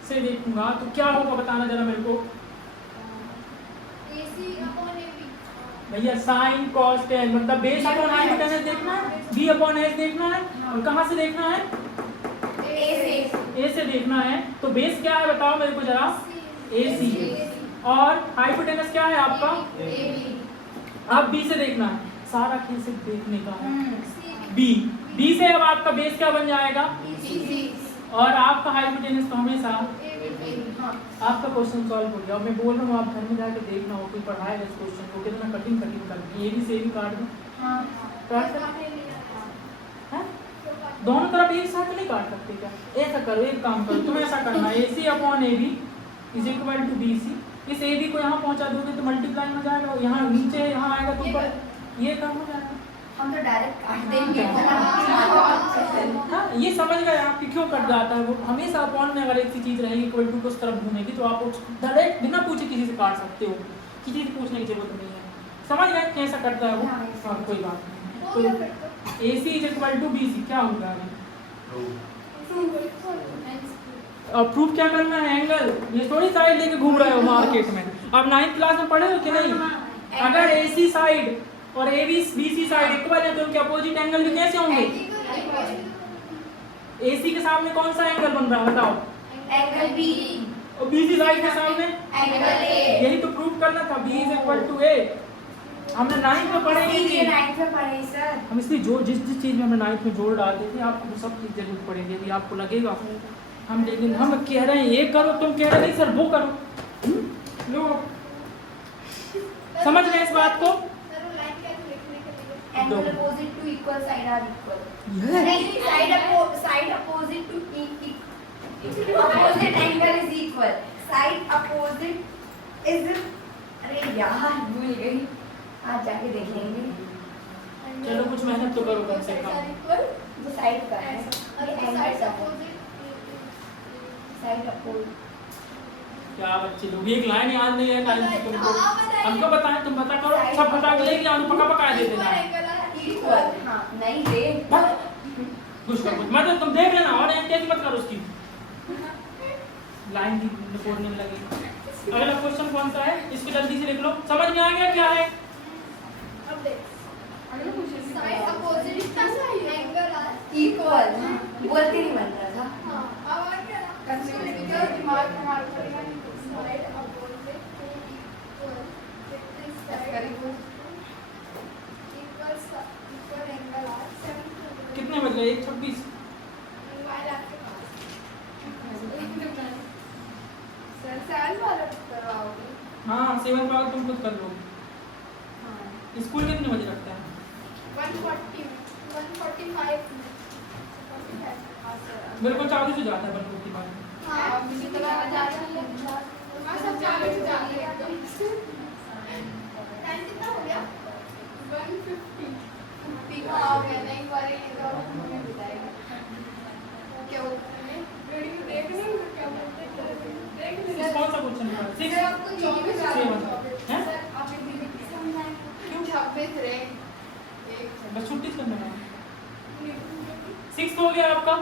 से देखूंगा तो क्या होगा, बताना जरा मेरे को AC upon AB। भैया साइन cos tan, मतलब बेस अपॉन हाइपोटेनस देखना है, B अपॉन H देखना है, और कहाँ से देखना है, A से देखना है। तो बेस क्या है बताओ मेरे को जरा, AC, और हाइपोटेनस क्या है आपका, अब बी से देखना है, सारा खेल सिर्फ देखने का है। बी से अब आपका बेस क्या बन जाएगा, और आपका हाइपोटेनस तो हमेशा आपका क्वेश्चन सॉल्व हो गया। और मैं बोल रहा हूँ आप घर में जाकर देखना हो, कोई पढ़ाएगा इस क्वेश्चन को, कितना कठिन कर ये भी से भी काट दो, दोनों तरफ एक साथ नहीं काट सकते क्या, ऐसा करो, एक काम करो तुम, ऐसा करना है AC upon AB is equal to BC, इस AB को यहाँ पहुँचा दोगे तो मल्टीप्लाई हो जाएगा, यहाँ नीचे यहाँ आएगा तो ऊपर ये काम हो जाएगा। हम तो डायरेक्ट काट देंगे। हाँ ये समझ गए आप कि क्यों कट जाता है वो, हमेशा अपॉन में अगर एक ही चीज़ रहेगी इक्वल टू को उस तरफ घूमेगी तो आप डायरेक्ट बिना पूछे किसी से काट सकते हो, किसी से पूछने की जरूरत नहीं है। समझ गए कैसा करता है वो, हाँ कोई बात नहीं। तो AC is equal to BC क्या होगा अब प्रूफ क्या करना है, एंगल, ये थोड़ी साइड लेके घूम रहे हो मार्केट में। अब 9th क्लास में पढ़े हो कि नहीं, अगर AC साइड और BC साइड इक्वल है तो उनके अपोजिट एंगल भी कैसे होंगे, AC के सामने कौन सा एंगल बन रहा है बताओ, एंगल B, और BC साइड के सामने एंगल A, यही तो प्रूफ करना था, B is equal to A। हमने 9th में पढ़े ही ये नहीं, 9th में पढ़े सर। हम इसलिए जो जिस चीज़ में हमने 9th में जोड़ डालते थे आपको सब चीज़ जरूर पढ़ेंगे, यदि आपको लगेगा हम, लेकिन हम कह रहे हैं ये करो, तुम कह रहे नहीं सर वो करो। लो समझ गए इस बात को, angle opposite to equal side are equal, नहीं side opposite to opposite angle is equal, side opposite is, अरे यार भूल गई, आज जाके देख लेंगे। चलो कुछ मेहनत तो करो कम से कम। जो साइड का है ये एंगल का है, साइड अपोजिट। क्या बच्चे लोग एक लाइन याद नहीं है टाइम से तुमको, हमको बताएं तुम पता करो, सब पता के लेके आने पका पका दे देना इक्वल, हाँ नहीं रे कुछ ना कुछ मतलब तुम देख लेना और तेज मत करो उसकी लाइन की रिपोर्ट नहीं लगी। अगला क्वेश्चन कौन सा है, इसको जल्दी से लिख लो, समझ में आ गया क्या है, अब देख साइड अपोजिट का एंगल इक्वल, बोलते नहीं बन रहा था। हां अब आ गया ना, दिमाग हमारा पड़ेगा, side opposite to equal side equal angle are 7 कितने बज गए, 1:26। मोबाइल आपके पास सर 7 वाला करवाओगे, हाँ 7 वाला तुम खुद कर लो। हां 140 145 बिल्कुल 40 से जाता है 145। हाँ मुझे तो लगा ज़्यादा है। मैं सब 40 से जाती है एकदम। टाइम कितना हो गया? 150 हाँ हो गया। नहीं पर ये तो हमें बताएगा क्या बोलते हैं वीडियो देख रहे हो क्या बोलते हैं देख रहे हो। कौन सा क्वेश्चन निकाला? सर आपको 24 आ रहा है हैं? सर आप एक दिन समझाएं क्यों 26 रहे एक बस छुट्टी से करना है। 6 हो गया आपका।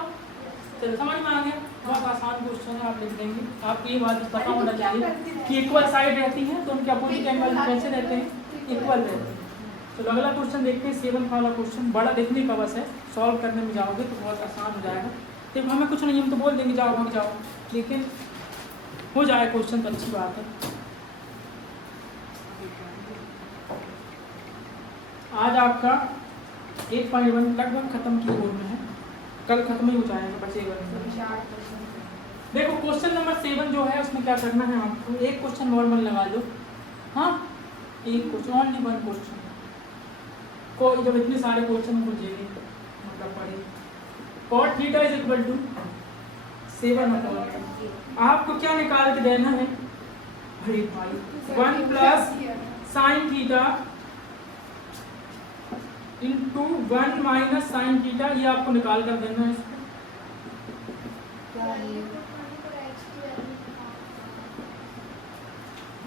चलो समझ में आ गया। बहुत आसान क्वेश्चन है, आप लिख देंगे। आपको ये बात पता होना चाहिए कि इक्वल साइड रहती है तो उनके अपोजिट एंगल कैसे रहते हैं, इक्वल रहते हैं। चलो अगला क्वेश्चन देखते हैं। 7 वाला क्वेश्चन बड़ा देखने का बस है, सॉल्व करने में जाओगे तो बहुत आसान हो जाएगा। देखो हमें कुछ नहीं, हम तो बोल देंगे जाओ भाग जाओ, लेकिन हो जाए क्वेश्चन तो अच्छी बात है। आज आपका 8.1 लगभग खत्म की ओर में है, कल खत्म ही हो जाएगा, बचेगा नहीं। देखो क्वेश्चन नंबर 7 जो है उसमें क्या करना है आपको, एक क्वेश्चन नॉर्मल लगा लो। हाँ एक क्वेश्चन, ओनली 1 क्वेश्चन। कोई जब इतने सारे क्वेश्चन को जेने मतलब पढ़े। cot theta is equal to 7/8। आपको क्या निकाल के देना है? अरे भाई 1 plus sine theta into 1 minus sine theta, ये आपको निकाल कर देना है।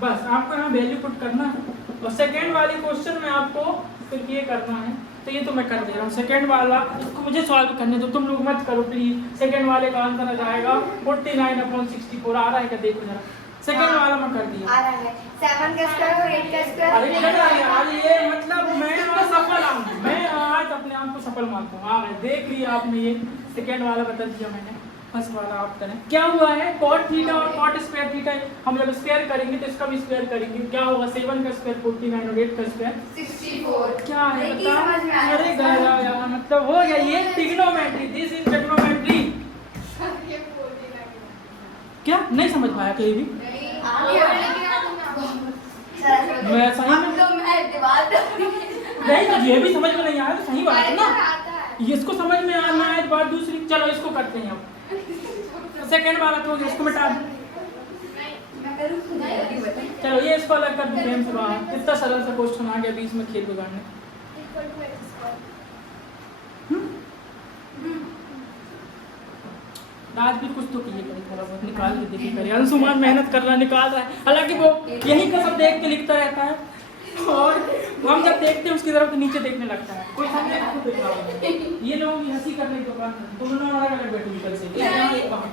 बस आपको यहाँ वैल्यू पुट करना है। और सेकेंड वाले क्वेश्चन में आपको फिर ये करना है, तो ये तो मैं कर दे रहा हूँ। सेकेंड वाला इसको मुझे सॉल्व करने दो, तुम लोग मत करो प्लीज। सेकेंड वाले का आंसर आ जाएगा 49/64। आ रहा है क्या? देखो जरा, सेकेंड वाला मैं कर दिया। आ रहा है 7 का स्क्वायर और 8 का स्क्वायर। अरे क्या यार, ये मतलब मैं आज सफल हूँ, मैं आज अपने आप को सफल मानता हूँ। आ गए, देख लिया आपने, ये सेकेंड वाला बता दिया मैंने। फर्स्ट वाला आप करें। क्या हुआ है? cot थीटा और cot स्क्वायर थीटा हम जब स्क्वायर करेंगे तो इसका भी स्क्वायर करेंगे। क्या होगा? 7 का स्क्वायर 49 और 8 का स्क्वायर 64। क्या है नहीं, बता? समझ में आया। अरे गया यार, मतलब हो गया ये ट्रिग्नोमेट्री। This is trigonometry. ये बोल देना क्या नहीं समझ पाया कहीं भी? नहीं आ बोल गया। लेकिन तुम मैं सही हम में तो मैं दीवार नहीं, तो ये भी समझ में नहीं आया तो सही बात है ना। आता है ये इसको समझ में आना है, बात दूसरी। चलो इसको करते हैं अब। सेकेंड वाला तो इसको मिटा दो। मैं करूँ नहीं बता। चलो ये इसको अलग कर दो प्रेम से बाहर। कितना सरल सा क्वेश्चन आ गया बीच में खेल बिगाड़ने। इक्वल टू x स्क्वायर आज भी कुछ तो किए करें, थोड़ा बहुत निकाल के देखिए करें। अंशुमान मेहनत कर रहा है, निकाल रहा है। हालांकि वो यही का सब देख के लिखता रहता है, और हम जब देखते हैं उसकी तरफ तो नीचे देखने लगता है। कोई समझे तो खुद देख रहा होगा। ये लोग भी हंसी करने की दुकान है। तुम लोग अलग अलग बैठोगे कल से, एक यहाँ एक वहाँ,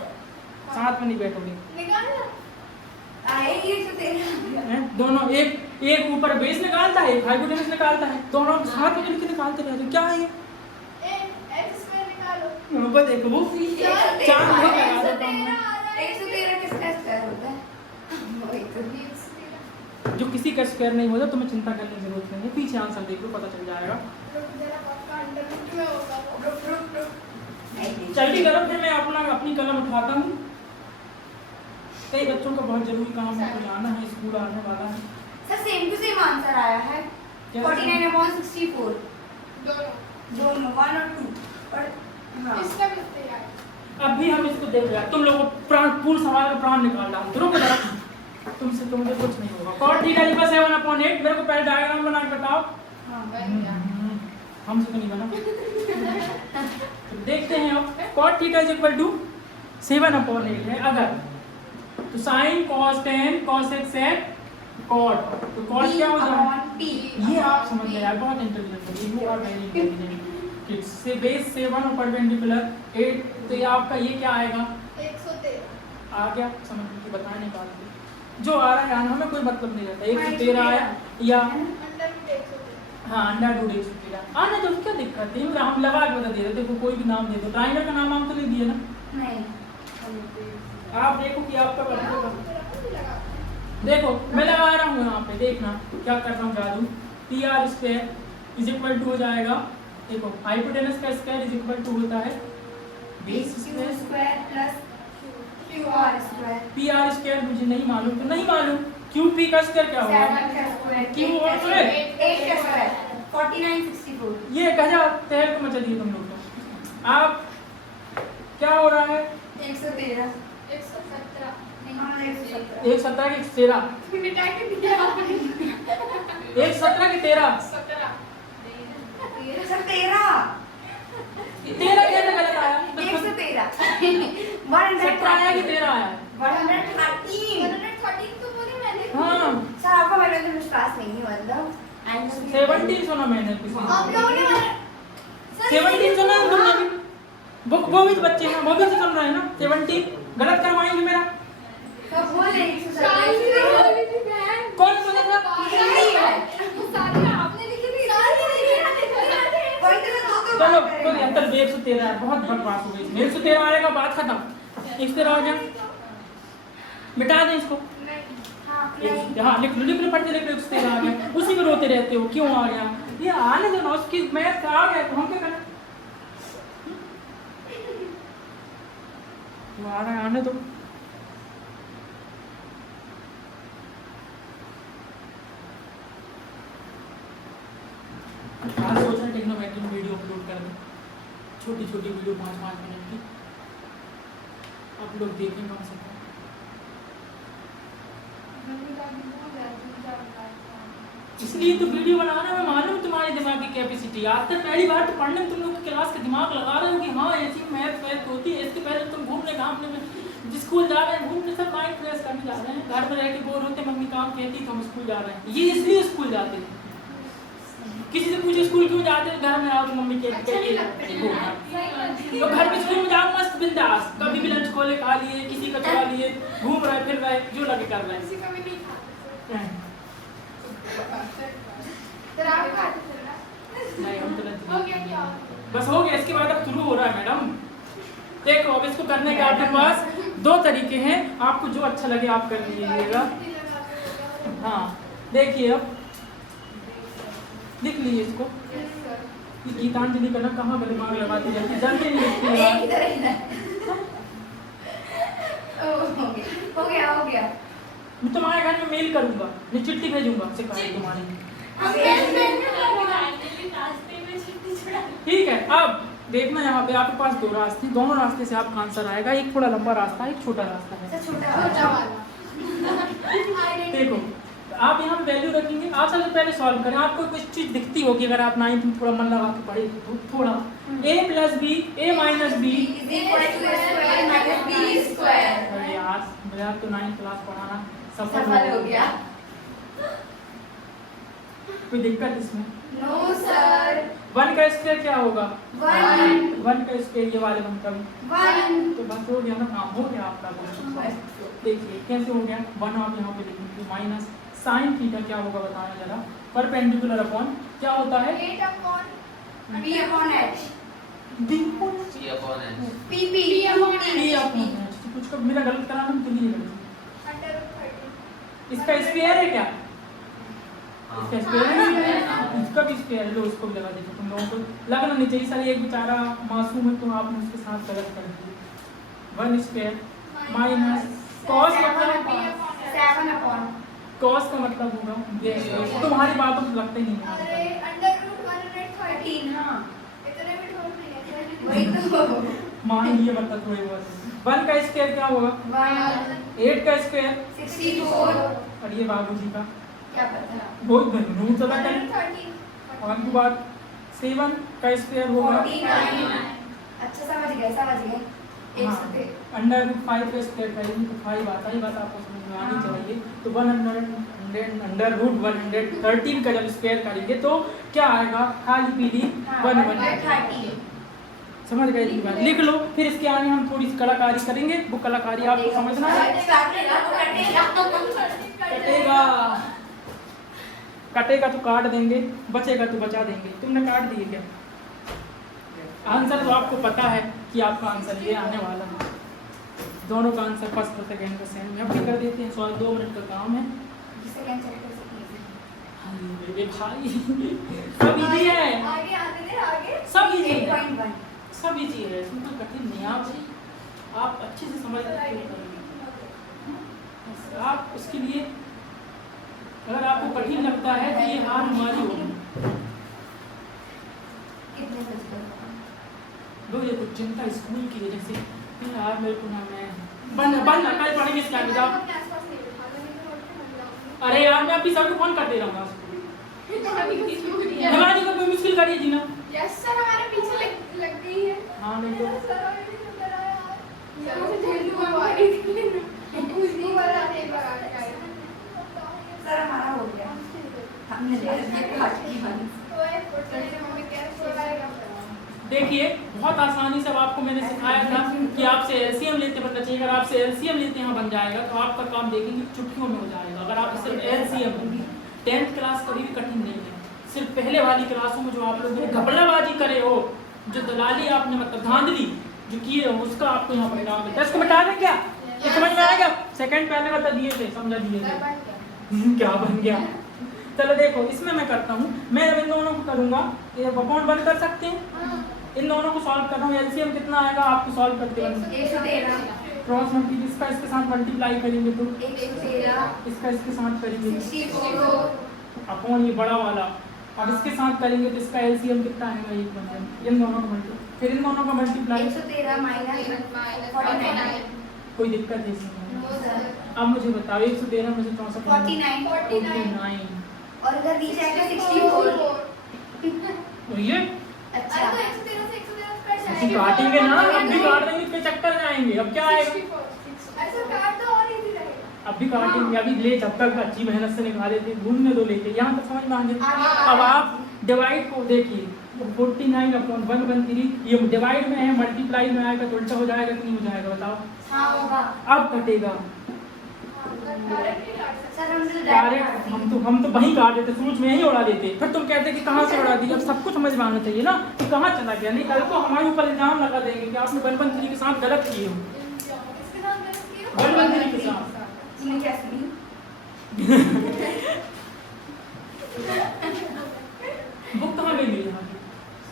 साथ में नहीं बैठोगे। निकाल ना आए ये जो तेरा हैं? दोनों एक ऊपर बेस निकालता है, एक हाइपोटेनस निकालता है, दोनों साथ में मिलकर निकालते रहते हैं। क्या है ये? x स्क्वायर निकालो। ऊपर देखो वो चार बहुत लगा देता हूँ मैं। 113 किसका स्क्वायर होता है? वही तो। जो किसी का स्क्वायर नहीं होता तुम्हें चिंता करने की जरूरत नहीं है। पीछे आंसर देख लो, पता चल जाएगा। जरा पक्का अंडर रूट में होगा वो। जल्दी करो, फिर मैं अपनी कलम उठाता हूँ। कई बच्चों का बहुत जरूरी काम है, तो जाना है, स्कूल आने वाला है। Sir same to same answer आया है। 49/64 दोनों दोनों 1 और 2। और हाँ इसका भी तैयार है। अब भी हम इसको देख रहे हैं। तुम लोगों को पूर्ण सवाल का प्राण निकाल रहा हूँ। रुको जरा, तुमसे तुमसे कुछ नहीं होगा। cot theta equal 7/8। मेरे को पहले डायग्राम बना के बताओ। बन गया। हमसे तो नहीं बना। देखते हैं अब। cot theta is equal to 7/8 है अगर, तो sine cos tan cos x at cot, तो cot क्या हो जाएगा? P। ये आप समझ गए यार, बहुत इंटेलिजेंट हो, you are very intelligent kids. से बेस 7 और परपेंडिकुलर 8, तो ये आपका ये क्या आएगा? 113 आ गया समझ के बताने नहीं पाते। जो आ रहा है आना हमें कोई मतलब नहीं रहता। 113 आया या अंडर रूट 113। हाँ अंडा रूट 113 आना, तो क्या दिक्कत है? हम लगा के बता दे रहे थे, कोई भी नाम दे दो। ट्राइंगल का नाम हम तो नहीं दिए ना। नहीं आप देखो कि आपका बनेगा। देखो मैं लगा रहा हूँ यहाँ पे, देखना क्या कर रहा हूँ जादू। PR square is equal to हो जाएगा, देखो हाइपोटेनस का स्क्वायर इज इक्वल टू होता है base Q square square plus QR square. PR square मुझे नहीं मालूम, तो नहीं मालूम। QP का स्क्वायर क्या होगा? 7 का स्क्वायर Q और 8 का स्क्वायर 49/64। ये गजब तहल को मचा दिए तुम लोग तो। आप क्या हो रहा है? 113 117 हाँ 117 117 की 13, मिटा के दिया आपने 117 की 13, 17 सर 13 13 कैसे गलत आया? 113 17 आया कि 13 आया? 113 113 तो बोली मैंने हाँ सर आपका मेरे में विश्वास नहीं है मतलब 17 सुना मैंने किसी आप लोगों ने ने। 17 सुना है तुमने भी? वो भी तो बच्चे हैं, वो भी तो सुन रहे हैं ना। 17 गलत करवाएंगे मेरा। सब बोल रहे हैं सारी बोली थी बहन कौन बोलेगा? सारी आपने लिखी थी वही तो चलो तो 113 है, बहुत बकवास हो गई। 113 आएगा, बात खत्म। 113 आ गया, मिटा दें इसको। हाँ लिख लो पढ़ते लिख लो 113 आ गया। उसी में रोते रहते हो क्यों आ गया? ये आने दो ना, उसकी मैथ आ गया तो हम क्या करें? तुम्हारा आने दो। आज सोच रहे टेक्नोमेट्री में वीडियो अपलोड कर दें, छोटी छोटी वीडियो 5-5 मिनट की, आप लोग देखें कम से कम। इसलिए तो वीडियो बनाना में मालूम तुम्हारी दिमाग की कैपेसिटी। आज तक पहली बार तो पढ़ने में तुम लोग क्लास का दिमाग लगा रहे हो कि हाँ ऐसी मैथ होती है। इसके पहले तुम घूमने घामने में स्कूल जा रहे हैं, घूमने सब माइंड फ्रेश करने जा रहे हैं। घर में रह के बोर होते, मम्मी काम कहती तो हम स्कूल जा रहे हैं। ये इसलिए स्कूल जाते हैं। किसी से पूछो स्कूल क्यों जाते हैं? घर में आओ तो मम्मी कहती है तो घर में स्कूल में जाओ मस्त बिंदास, कभी भी लंच खोले खा लिए, किसी का चला लिए, घूम रहे फिर रहे, जो लगे कर रहे हैं। नहीं हम तो लंच हो गया क्या? बस हो गया। इसके बाद अब शुरू हो रहा है मैडम। देखो अब इसको करने के आपके पास 2 तरीके हैं, आपको जो अच्छा लगे आप कर लीजिएगा। हाँ देखिए अब लिख लीजिए इसको। गीतांजलि का ना कहाँ दिमाग लगाती जाती है, जल्दी नहीं लिखती है। एक तरह ही हो गया मैं तुम्हारे घर में मेल करूंगा, मैं चिट्ठी भेजूंगा शिकायत तुम्हारी। ठीक है अब देखना यहाँ पे आपके पास 2 रास्ते, दोनों रास्ते से आपका आंसर आएगा। एक थोड़ा लंबा रास्ता है, एक छोटा रास्ता है। छोटा देखो आप यहाँ पे वैल्यू रखेंगे। आप सबसे पहले सॉल्व करें। आपको कुछ चीज दिखती होगी अगर आप 9th में थोड़ा मन लगा के पढ़े तो थोड़ा a + b a - b अरे यार मेरा तो 9th क्लास पढ़ाना सफल हो गया। कोई दिक्कत इसमें? नो सर 1 का स्क्वायर क्या होगा? 1 का स्क्वायर ये वाले 1 का भी 1 तो बस हो गया ना, काम हो गया आपका। देखिए कैसे हो गया। 1 आप यहाँ पे लिखेंगे माइनस साइन थीटा क्या होगा बताना जरा। परपेंडिकुलर अपॉन क्या होता है? b upon h b C upon H. p upon h। कुछ का मेरा गलत कराना तो नहीं गलत। इसका स्क्वायर है क्या? इसका स्क्वायर है, इसका भी स्क्वायर है। लो इसको भी लगा दीजिए। तुम लोगों को लगना नहीं चाहिए सर एक बेचारा मासूम है तो आपने उसके साथ गलत कर दिया। 1 square minus cos 7 upon cos का मतलब होगा तुम्हारी बातों में लगते नहीं है। अरे √113 हाँ इतने भी ठोक नहीं है। वही तो मान लिए मतलब थोड़ी बहुत। 1 का स्क्वायर क्या होगा? 8 का स्क्वायर 64 और ये बाबूजी का क्या पता बहुत रूट ज्यादा करें। 113 और की बात 7 का स्क्वायर होगा 49 अच्छा समझ गए एक से √5 का स्क्वायर करेंगे तो 5 आता है। ये बात आपको समझ में आनी चाहिए। तो 100 √113 का जब स्क्वायर करेंगे तो क्या आएगा? खाली पीली 1 समझ गए की बात। लिख लो फिर इसके आगे हम थोड़ी सी कलाकारी करेंगे। वो कलाकारी आपको समझना है। कटेगा तो काट देंगे, बचेगा तो बचा देंगे। तुमने काट दिए क्या? आंसर तो आपको पता है कि आपका आंसर ये आने वाला है। दोनों का आंसर फर्स्ट और सेकंड का सेम है। अब कर देते हैं सॉल्व। 2 मिनट का काम है। मेरे भाई सब इजी है, सब इजी है, 8.1 सब इजी है। इसमें कोई कठिन नहीं है। आप अच्छे से समझ सकते हो। आप उसके लिए अगर आपको कठिन लगता है तो ये हार हमारी होगी। कितने फिजिकल लोग ये कुछ चिंता स्कूल की वजह से यार मेरे को ना मैं बन कल पढ़ेंगे इसके आगे जाओ। अरे यार मैं अपनी सर को फोन कर दे रहा हूँ दिमागी को कोई मुश्किल करिए जीना। यस सर हमारे पीछे लग गई है। हाँ नहीं तो सर हमारा हो गया हमने ले लिया काट की वाली देखिए बहुत आसानी से अब आपको मैंने सिखाया था कि आपसे एलसीएम लेते बनना चाहिए। अगर आपसे एलसीएम लेते यहाँ बन जाएगा तो आपका काम देखेंगे चुटकियों में हो जाएगा। अगर आप सिर्फ एलसीएम 10th क्लास कभी भी कठिन नहीं है। सिर्फ पहले वाली क्लासों में जो आप लोग घपलाबाजी करे हो, जो दलाली आपने मतलब धांधली जो किए हो, उसका आपको यहाँ परिणाम मिलता है। इसको बता दें क्या ये समझ में आएगा? सेकंड पहले बता दिए थे, समझा दिए थे। क्या बन गया? चलो देखो इसमें मैं करता हूँ। मैं अब इन दोनों को करूँगा, ये अकाउंट बंद कर सकते हैं। इन दोनों को सॉल्व कर रहा हूँ। एलसीएम कितना आएगा आपको सॉल्व करते हैं। 113 क्रॉस मल्टीप्लाई इसका इसके साथ मल्टीप्लाई करेंगे तो 113 इसका इसके साथ करेंगे 64 अपॉन ये बड़ा वाला, और इसके साथ करेंगे तो इसका एलसीएम कितना आएगा 1 बन जाएगा। इन दोनों का मल्टीप्लाई, फिर इन दोनों का मल्टीप्लाई 113 माइनस 49 कोई दिक्कत है इसमें? नो सर अब मुझे बताओ 113 में से 64 49 और इधर नीचे आएगा 64 और ये अच्छा अभी काटेंगे ना, अब भी काट देंगे फिर चक्कर जाएंगे। अब क्या आएगा? अब भी काटेंगे, अभी ले जब तक अच्छी मेहनत से निकाले थे घूमने दो लेके यहाँ तक समझ में आ गया। अब आप डिवाइड को देखिए 49/113 ये डिवाइड में है, मल्टीप्लाई में आएगा तो उल्टा हो जाएगा कि नहीं हो जाएगा बताओ? हाँ होगा अब कटेगा सर हम तो डायरेक्ट। हम तो वहीं काट देते, सोच में यहीं उड़ा देते। फिर तुम कहते कि कहाँ से उड़ा दी। अब सबको समझ में आना चाहिए ना कि कहाँ चला गया। नहीं कल को हमारे ऊपर इल्जाम लगा देंगे कि आपने 113 के साथ गलत किए हो। 113 के साथ तूने क्या सुनी बुक कहाँ गई मेरी? यहाँ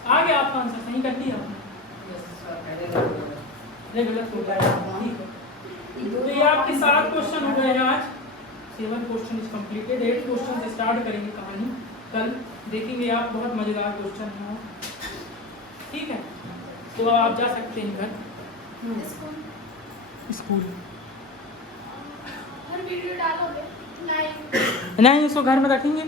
आ गया आपका आंसर, सही कर दिया आपने। गलत हो गया ठीक है। तो ये आपके 7 क्वेश्चन हो गए हैं आज। 7 क्वेश्चन इज कंप्लीटेड। 8 क्वेश्चन से स्टार्ट करेंगे कहानी कल, देखेंगे आप। बहुत मजेदार क्वेश्चन है ठीक है। तो आप जा सकते हैं घर स्कूल। हर वीडियो डालोगे? नहीं इसको घर में रखेंगे।